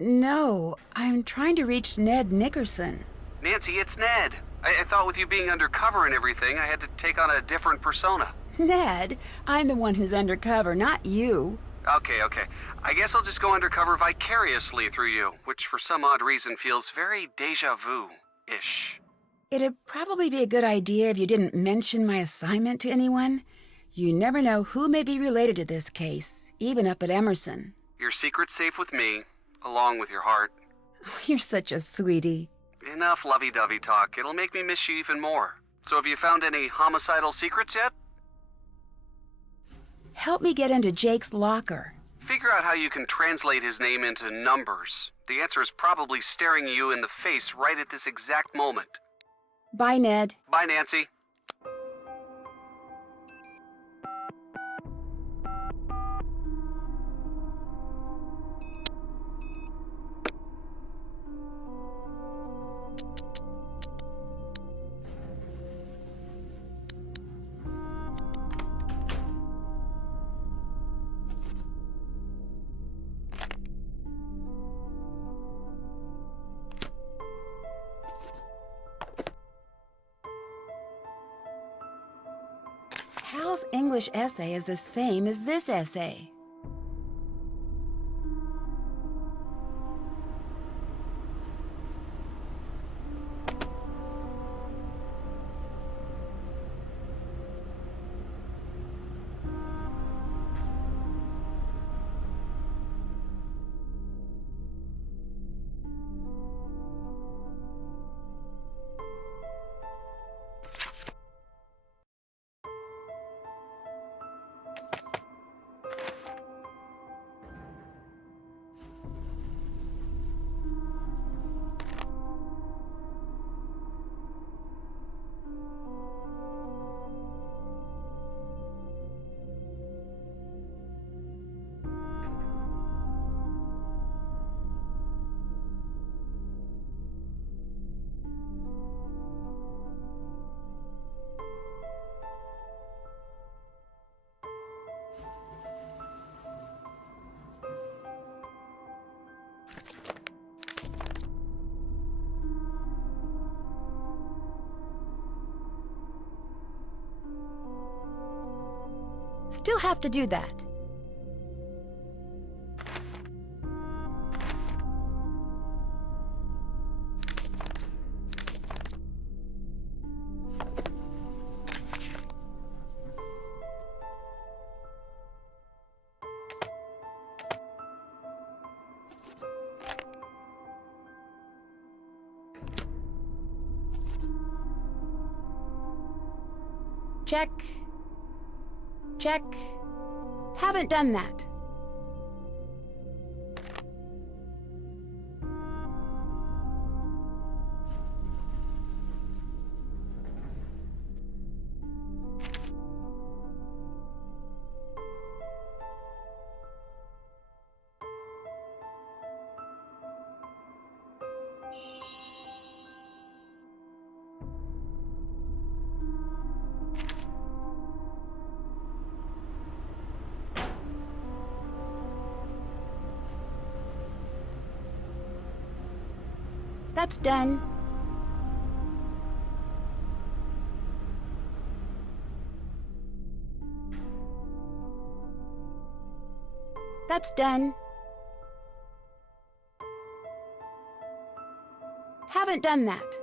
No. I'm trying to reach Ned Nickerson. Nancy, it's Ned. I thought with you being undercover and everything, I had to take on a different persona. Ned, I'm the one who's undercover, not you. Okay. I guess I'll just go undercover vicariously through you, which for some odd reason feels very deja vu-ish. It'd probably be a good idea if you didn't mention my assignment to anyone. You never know who may be related to this case, even up at Emerson. Your secret's safe with me, along with your heart. Oh, you're such a sweetie. Enough lovey-dovey talk. It'll make me miss you even more. So have you found any homicidal secrets yet? Help me get into Jake's locker. Figure out how you can translate his name into numbers. The answer is probably staring you in the face right at this exact moment. Bye, Ned. Bye, Nancy. Hal's English essay is the same as this essay. still have to do that. Check. Check. Haven't done that. That's done. That's done. Haven't done that.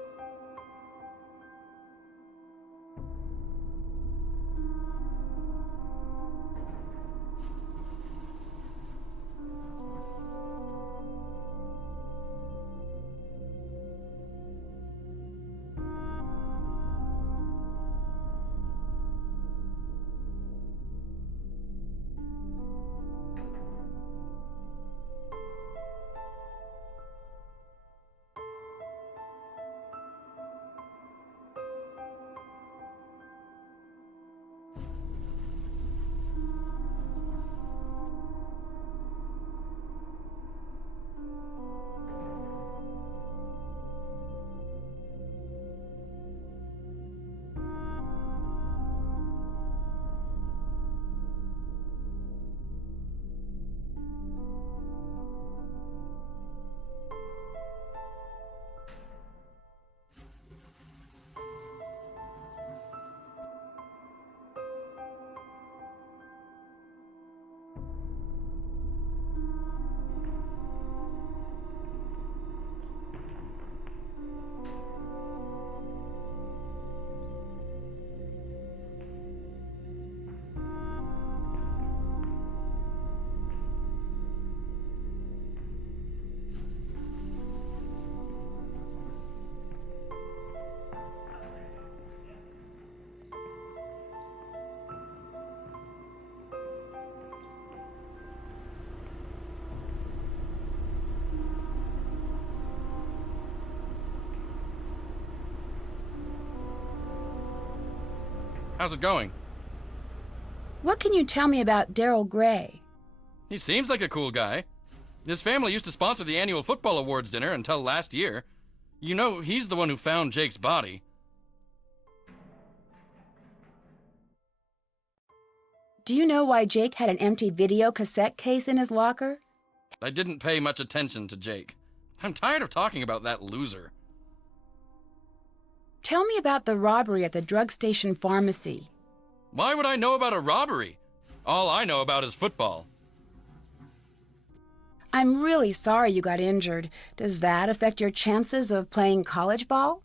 How's it going? What can you tell me about Daryl Gray? He seems like a cool guy. His family used to sponsor the annual football awards dinner until last year. You know, he's the one who found Jake's body. Do you know why Jake had an empty video cassette case in his locker? I didn't pay much attention to Jake. I'm tired of talking about that loser. Tell me about the robbery at the drug station pharmacy. Why would I know about a robbery? All I know about is football. I'm really sorry you got injured. Does that affect your chances of playing college ball?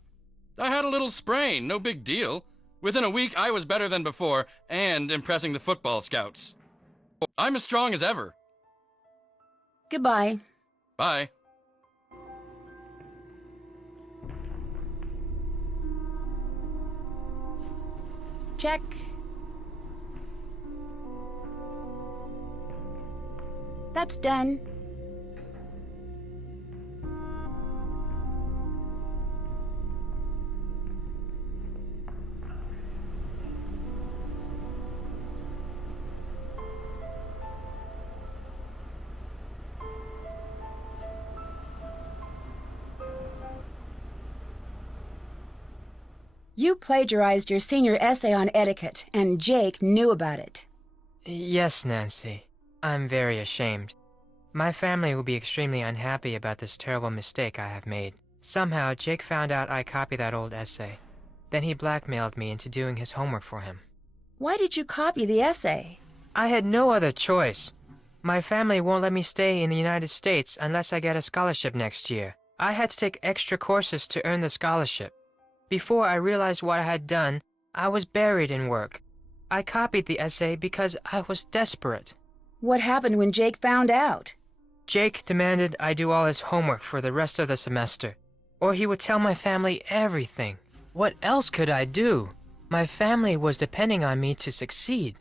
I had a little sprain, no big deal. Within a week, I was better than before, and impressing the football scouts. I'm as strong as ever. Goodbye. Bye. Check. That's done. You plagiarized your senior essay on etiquette, and Jake knew about it. Yes, Nancy. I'm very ashamed. My family will be extremely unhappy about this terrible mistake I have made. Somehow, Jake found out I copied that old essay. Then he blackmailed me into doing his homework for him. Why did you copy the essay? I had no other choice. My family won't let me stay in the United States unless I get a scholarship next year. I had to take extra courses to earn the scholarship. Before I realized what I had done, I was buried in work. I copied the essay because I was desperate. What happened when Jake found out? Jake demanded I do all his homework for the rest of the semester, or he would tell my family everything. What else could I do? My family was depending on me to succeed.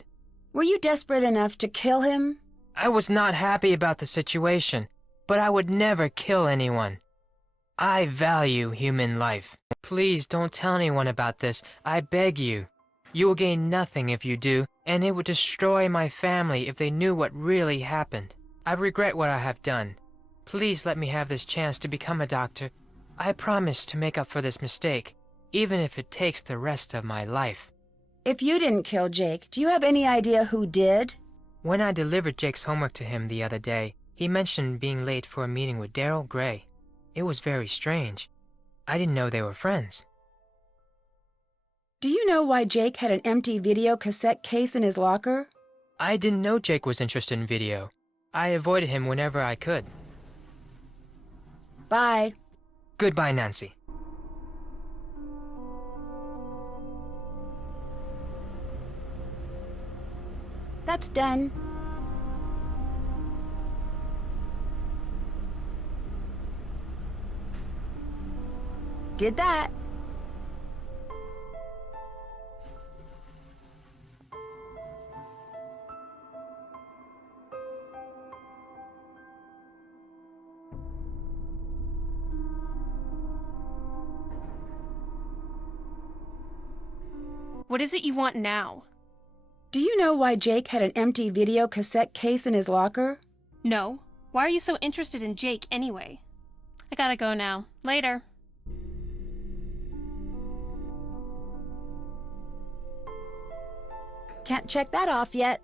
Were you desperate enough to kill him? I was not happy about the situation, but I would never kill anyone. I value human life. Please don't tell anyone about this, I beg you. You will gain nothing if you do, and it would destroy my family if they knew what really happened. I regret what I have done. Please let me have this chance to become a doctor. I promise to make up for this mistake, even if it takes the rest of my life. If you didn't kill Jake, do you have any idea who did? When I delivered Jake's homework to him the other day, he mentioned being late for a meeting with Daryl Gray. It was very strange. I didn't know they were friends. Do you know why Jake had an empty video cassette case in his locker? I didn't know Jake was interested in video. I avoided him whenever I could. Bye. Goodbye, Nancy. That's done. Did that. What is it you want now? Do you know why Jake had an empty video cassette case in his locker? No. Why are you so interested in Jake anyway? I gotta go now. Later. Can't check that off yet.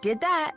Did that.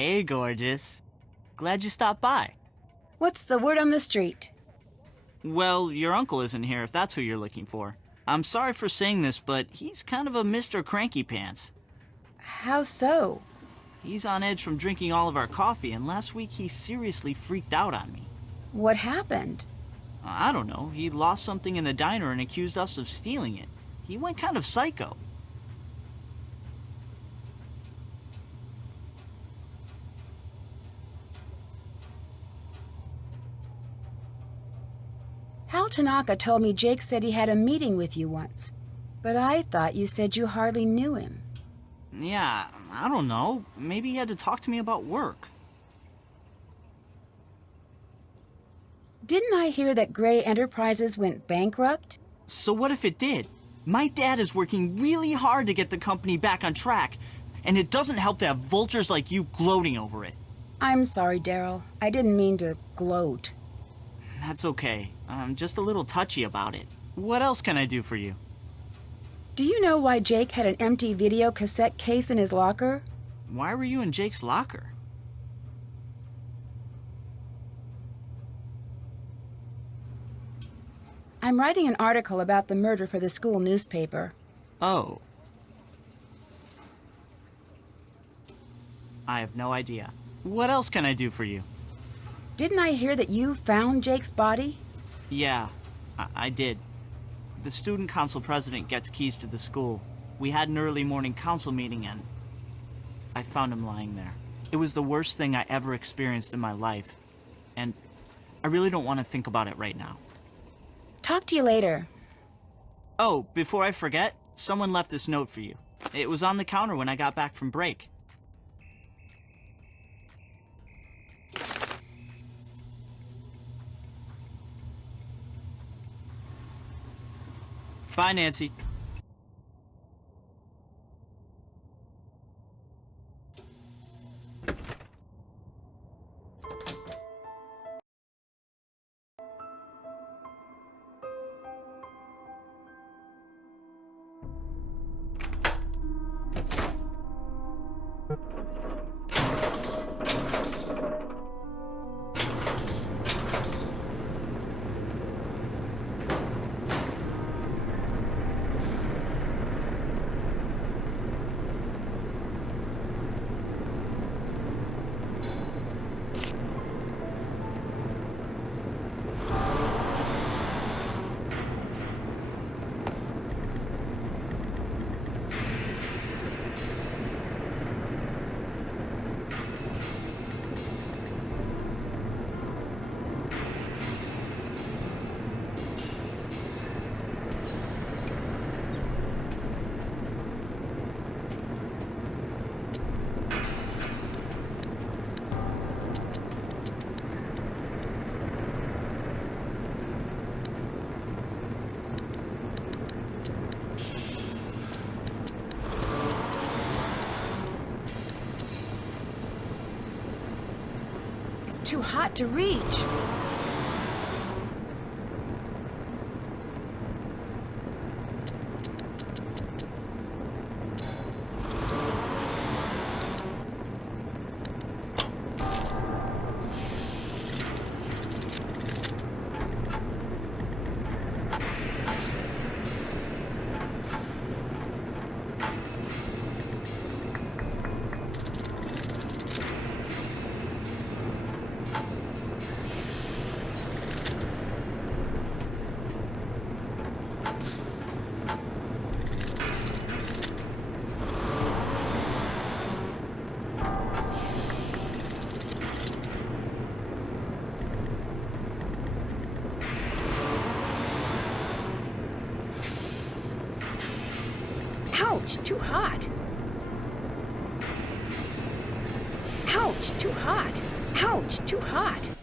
Hey, gorgeous. Glad you stopped by. What's the word on the street? Well, your uncle isn't here if that's who you're looking for. I'm sorry for saying this, but he's kind of a Mr. Cranky Pants. How so? He's on edge from drinking all of our coffee, and last week he seriously freaked out on me. What happened? I don't know. He lost something in the diner and accused us of stealing it. He went kind of psycho. Hal Tanaka told me Jake said he had a meeting with you once. But I thought you said you hardly knew him. Yeah, I don't know. Maybe he had to talk to me about work. Didn't I hear that Gray Enterprises went bankrupt? So what if it did? My dad is working really hard to get the company back on track, and it doesn't help to have vultures like you gloating over it. I'm sorry, Daryl. I didn't mean to gloat. That's okay. I'm just a little touchy about it. What else can I do for you? Do you know why Jake had an empty video cassette case in his locker? Why were you in Jake's locker? I'm writing an article about the murder for the school newspaper. Oh. I have no idea. What else can I do for you? Didn't I hear that you found Jake's body? Yeah, I did. The student council president gets keys to the school. We had an early morning council meeting and I found him lying there. It was the worst thing I ever experienced in my life. And I really don't want to think about it right now. Talk to you later. Oh, before I forget, someone left this note for you. It was on the counter when I got back from break. Bye, Nancy. Too hot to reach. Ouch, too hot. Ouch, too hot. Ouch, too hot.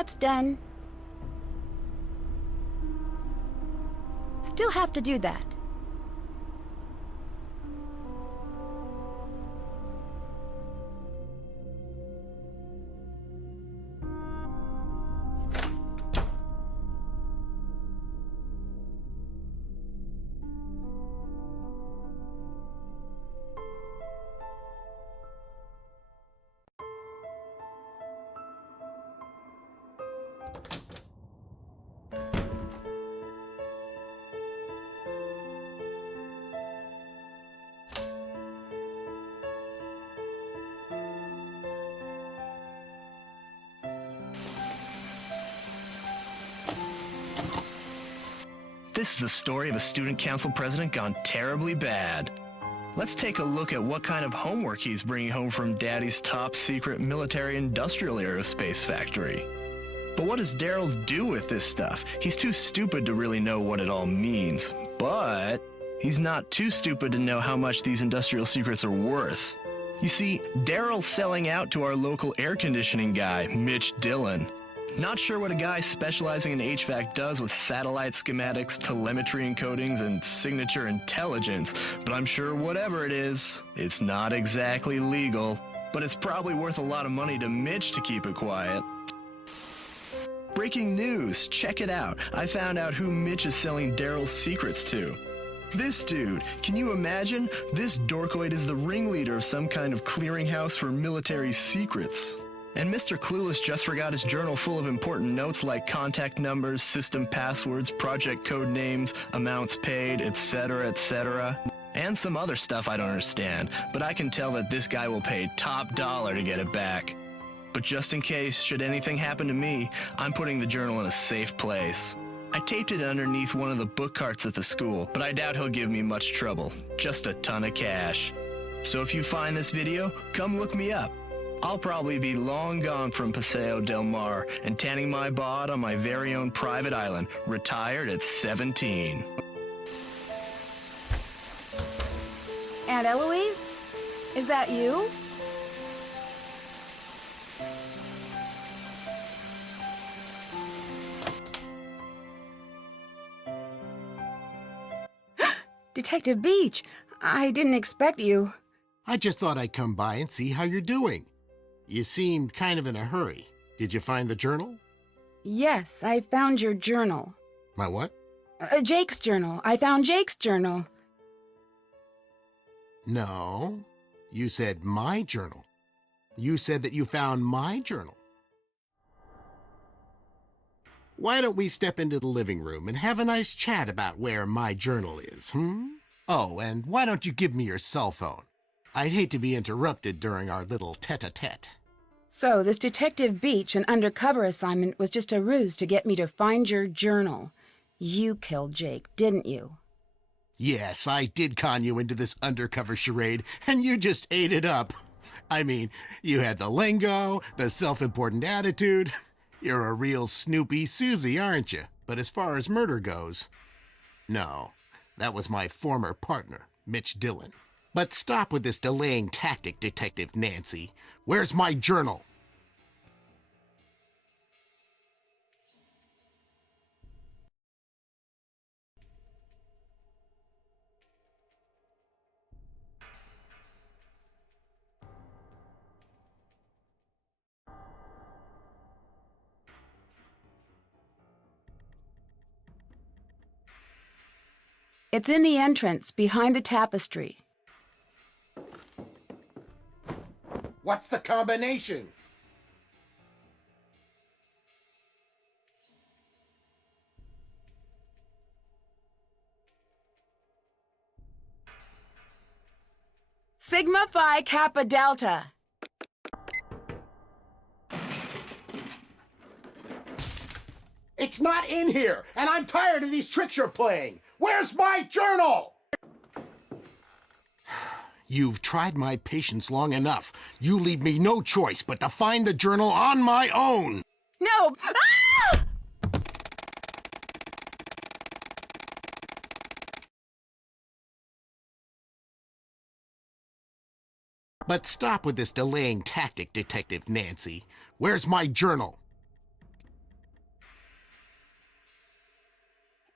That's done. Still have to do that. This is the story of a student council president gone terribly bad. Let's take a look at what kind of homework he's bringing home from Daddy's top secret military industrial aerospace factory. But what does Daryl do with this stuff? He's too stupid to really know what it all means. But he's not too stupid to know how much these industrial secrets are worth. You see, Daryl's selling out to our local air conditioning guy, Mitch Dillon. Not sure what a guy specializing in HVAC does with satellite schematics, telemetry encodings, and signature intelligence, but I'm sure whatever it is, it's not exactly legal. But it's probably worth a lot of money to Mitch to keep it quiet. Breaking news, check it out. I found out who Mitch is selling Daryl's secrets to. This dude, can you imagine? This dorkoid is the ringleader of some kind of clearinghouse for military secrets. And Mr. Clueless just forgot his journal full of important notes like contact numbers, system passwords, project code names, amounts paid, etc., etc. And some other stuff I don't understand, but I can tell that this guy will pay top dollar to get it back. But just in case, should anything happen to me, I'm putting the journal in a safe place. I taped it underneath one of the book carts at the school, but I doubt he'll give me much trouble. Just a ton of cash. So if you find this video, come look me up. I'll probably be long gone from Paseo del Mar and tanning my bod on my very own private island, retired at 17. Aunt Eloise? Is that you? Detective Beach, I didn't expect you. I just thought I'd come by and see how you're doing. You seemed kind of in a hurry. Did you find the journal? Yes, I found your journal. My what? Jake's journal. I found Jake's journal. No, you said my journal. You said that you found my journal. Why don't we step into the living room and have a nice chat about where my journal is, Oh, and why don't you give me your cell phone? I'd hate to be interrupted during our little tete-a-tete. So, this Detective Beach, an undercover assignment, was just a ruse to get me to find your journal. You killed Jake, didn't you? Yes, I did con you into this undercover charade, and you just ate it up. I mean, you had the lingo, the self-important attitude. You're a real Snoopy Susie, aren't you? But as far as murder goes, no. That was my former partner, Mitch Dillon. But stop with this delaying tactic, Detective Nancy. Where's my journal? It's in the entrance, behind the tapestry. What's the combination? Sigma Phi Kappa Delta. It's not in here, and I'm tired of these tricks you're playing. Where's my journal? You've tried my patience long enough. You leave me no choice but to find the journal on my own. No! Ah! But stop with this delaying tactic, Detective Nancy. Where's my journal?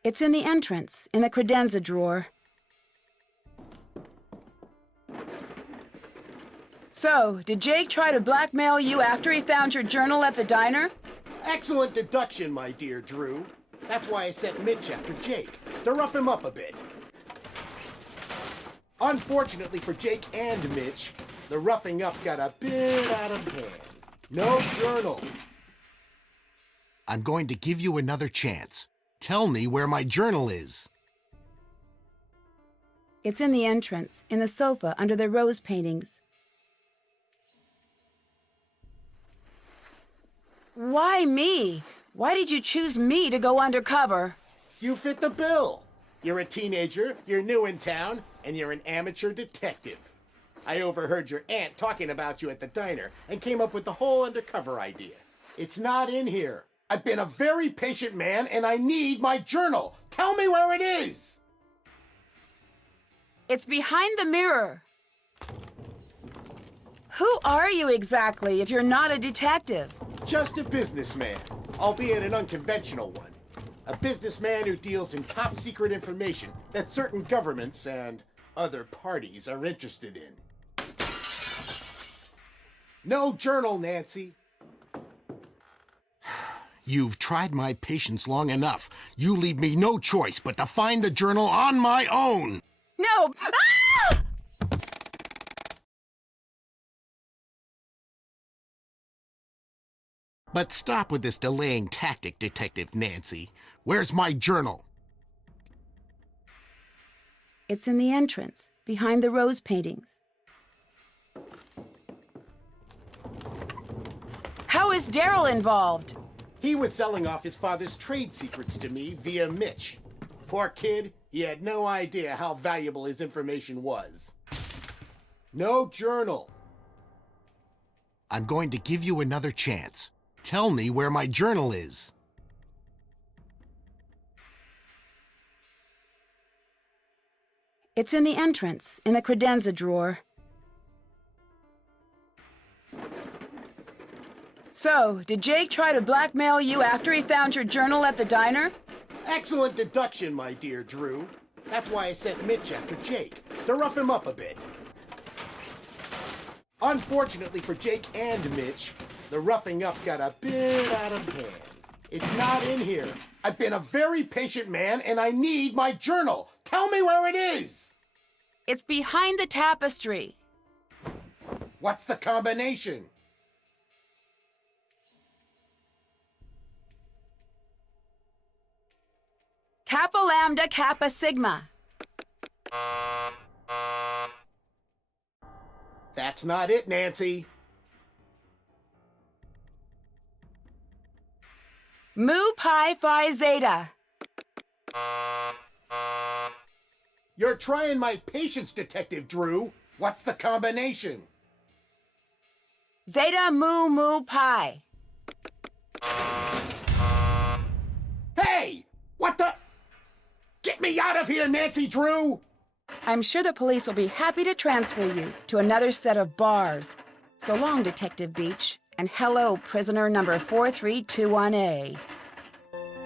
It's in the entrance, in the credenza drawer. So, did Jake try to blackmail you after he found your journal at the diner? Excellent deduction, my dear Drew. That's why I sent Mitch after Jake, to rough him up a bit. Unfortunately for Jake and Mitch, the roughing up got a bit out of hand. No journal. I'm going to give you another chance. Tell me where my journal is. It's in the entrance, in the sofa under the rose paintings. Why me? Why did you choose me to go undercover? You fit the bill. You're a teenager, you're new in town, and you're an amateur detective. I overheard your aunt talking about you at the diner and came up with the whole undercover idea. It's not in here. I've been a very patient man and I need my journal. Tell me where it is. It's behind the mirror. Who are you exactly if you're not a detective? Just a businessman, albeit an unconventional one. A businessman who deals in top secret information that certain governments and other parties are interested in. No journal, Nancy. You've tried my patience long enough. You leave me no choice but to find the journal on my own. No! Ah! But stop with this delaying tactic, Detective Nancy. Where's my journal? It's in the entrance, behind the rose paintings. How is Daryl involved? He was selling off his father's trade secrets to me via Mitch. Poor kid, he had no idea how valuable his information was. No journal. I'm going to give you another chance. Tell me where my journal is. It's in the entrance, in the credenza drawer. So, did Jake try to blackmail you after he found your journal at the diner? Excellent deduction, my dear Drew. That's why I sent Mitch after Jake, to rough him up a bit. Unfortunately for Jake and Mitch, the roughing up got a bit out of hand. It's not in here. I've been a very patient man and I need my journal. Tell me where it is. It's behind the tapestry. What's the combination? Kappa Lambda Kappa Sigma. That's not it, Nancy. Mu Pi Phi Zeta. You're trying my patience, Detective Drew. What's the combination? Zeta Mu Mu Pi. Hey! What the? Get me out of here, Nancy Drew! I'm sure the police will be happy to transfer you to another set of bars. So long, Detective Beach, and hello, prisoner number 4321A.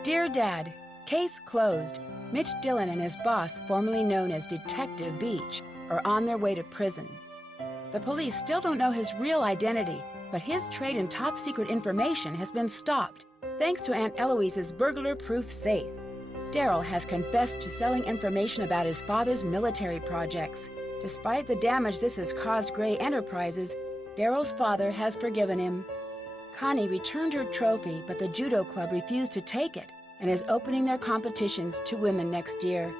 Dear Dad, case closed. Mitch Dillon and his boss, formerly known as Detective Beach, are on their way to prison. The police still don't know his real identity, but his trade in top-secret information has been stopped, thanks to Aunt Eloise's burglar-proof safe. Daryl has confessed to selling information about his father's military projects. Despite the damage this has caused Gray Enterprises, Daryl's father has forgiven him. Connie returned her trophy, but the judo club refused to take it and is opening their competitions to women next year.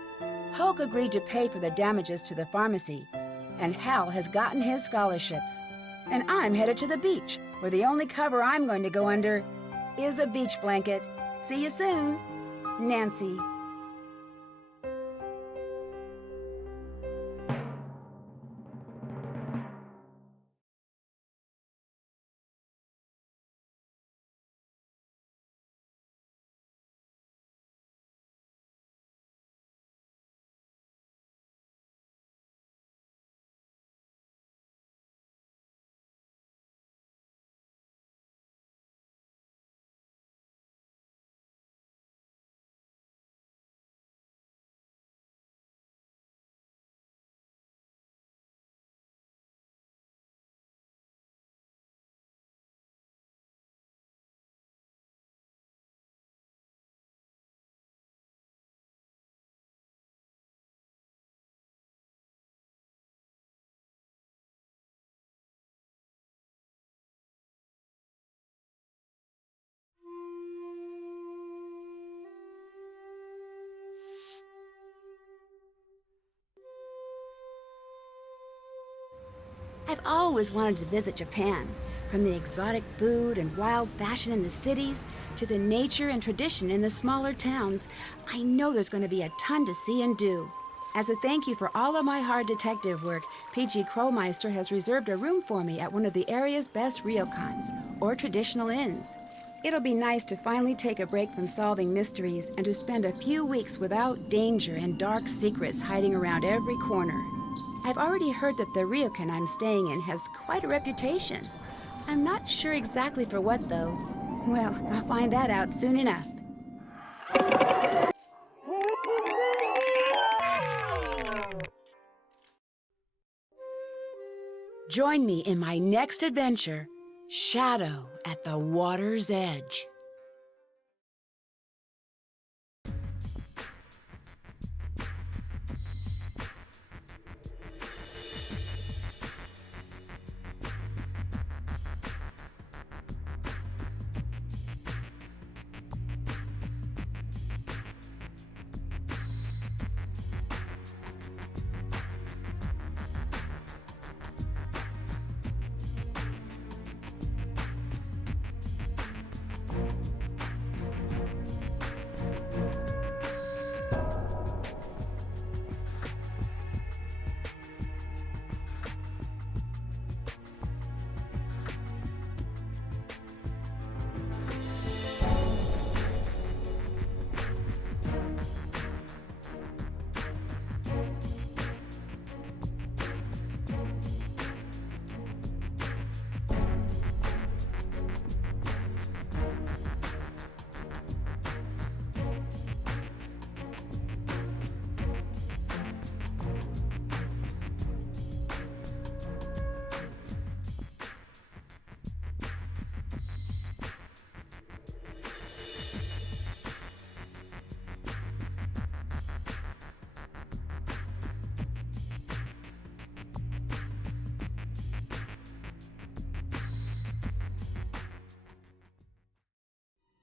Hulk agreed to pay for the damages to the pharmacy, and Hal has gotten his scholarships. And I'm headed to the beach, where the only cover I'm going to go under is a beach blanket. See you soon, Nancy. I've always wanted to visit Japan, from the exotic food and wild fashion in the cities to the nature and tradition in the smaller towns. I know there's going to be a ton to see and do. As a thank you for all of my hard detective work, PG Krollmeister has reserved a room for me at one of the area's best ryokans, or traditional inns. It'll be nice to finally take a break from solving mysteries and to spend a few weeks without danger and dark secrets hiding around every corner. I've already heard that the ryokan I'm staying in has quite a reputation. I'm not sure exactly for what, though. Well, I'll find that out soon enough. Join me in my next adventure, Shadow at the Water's Edge.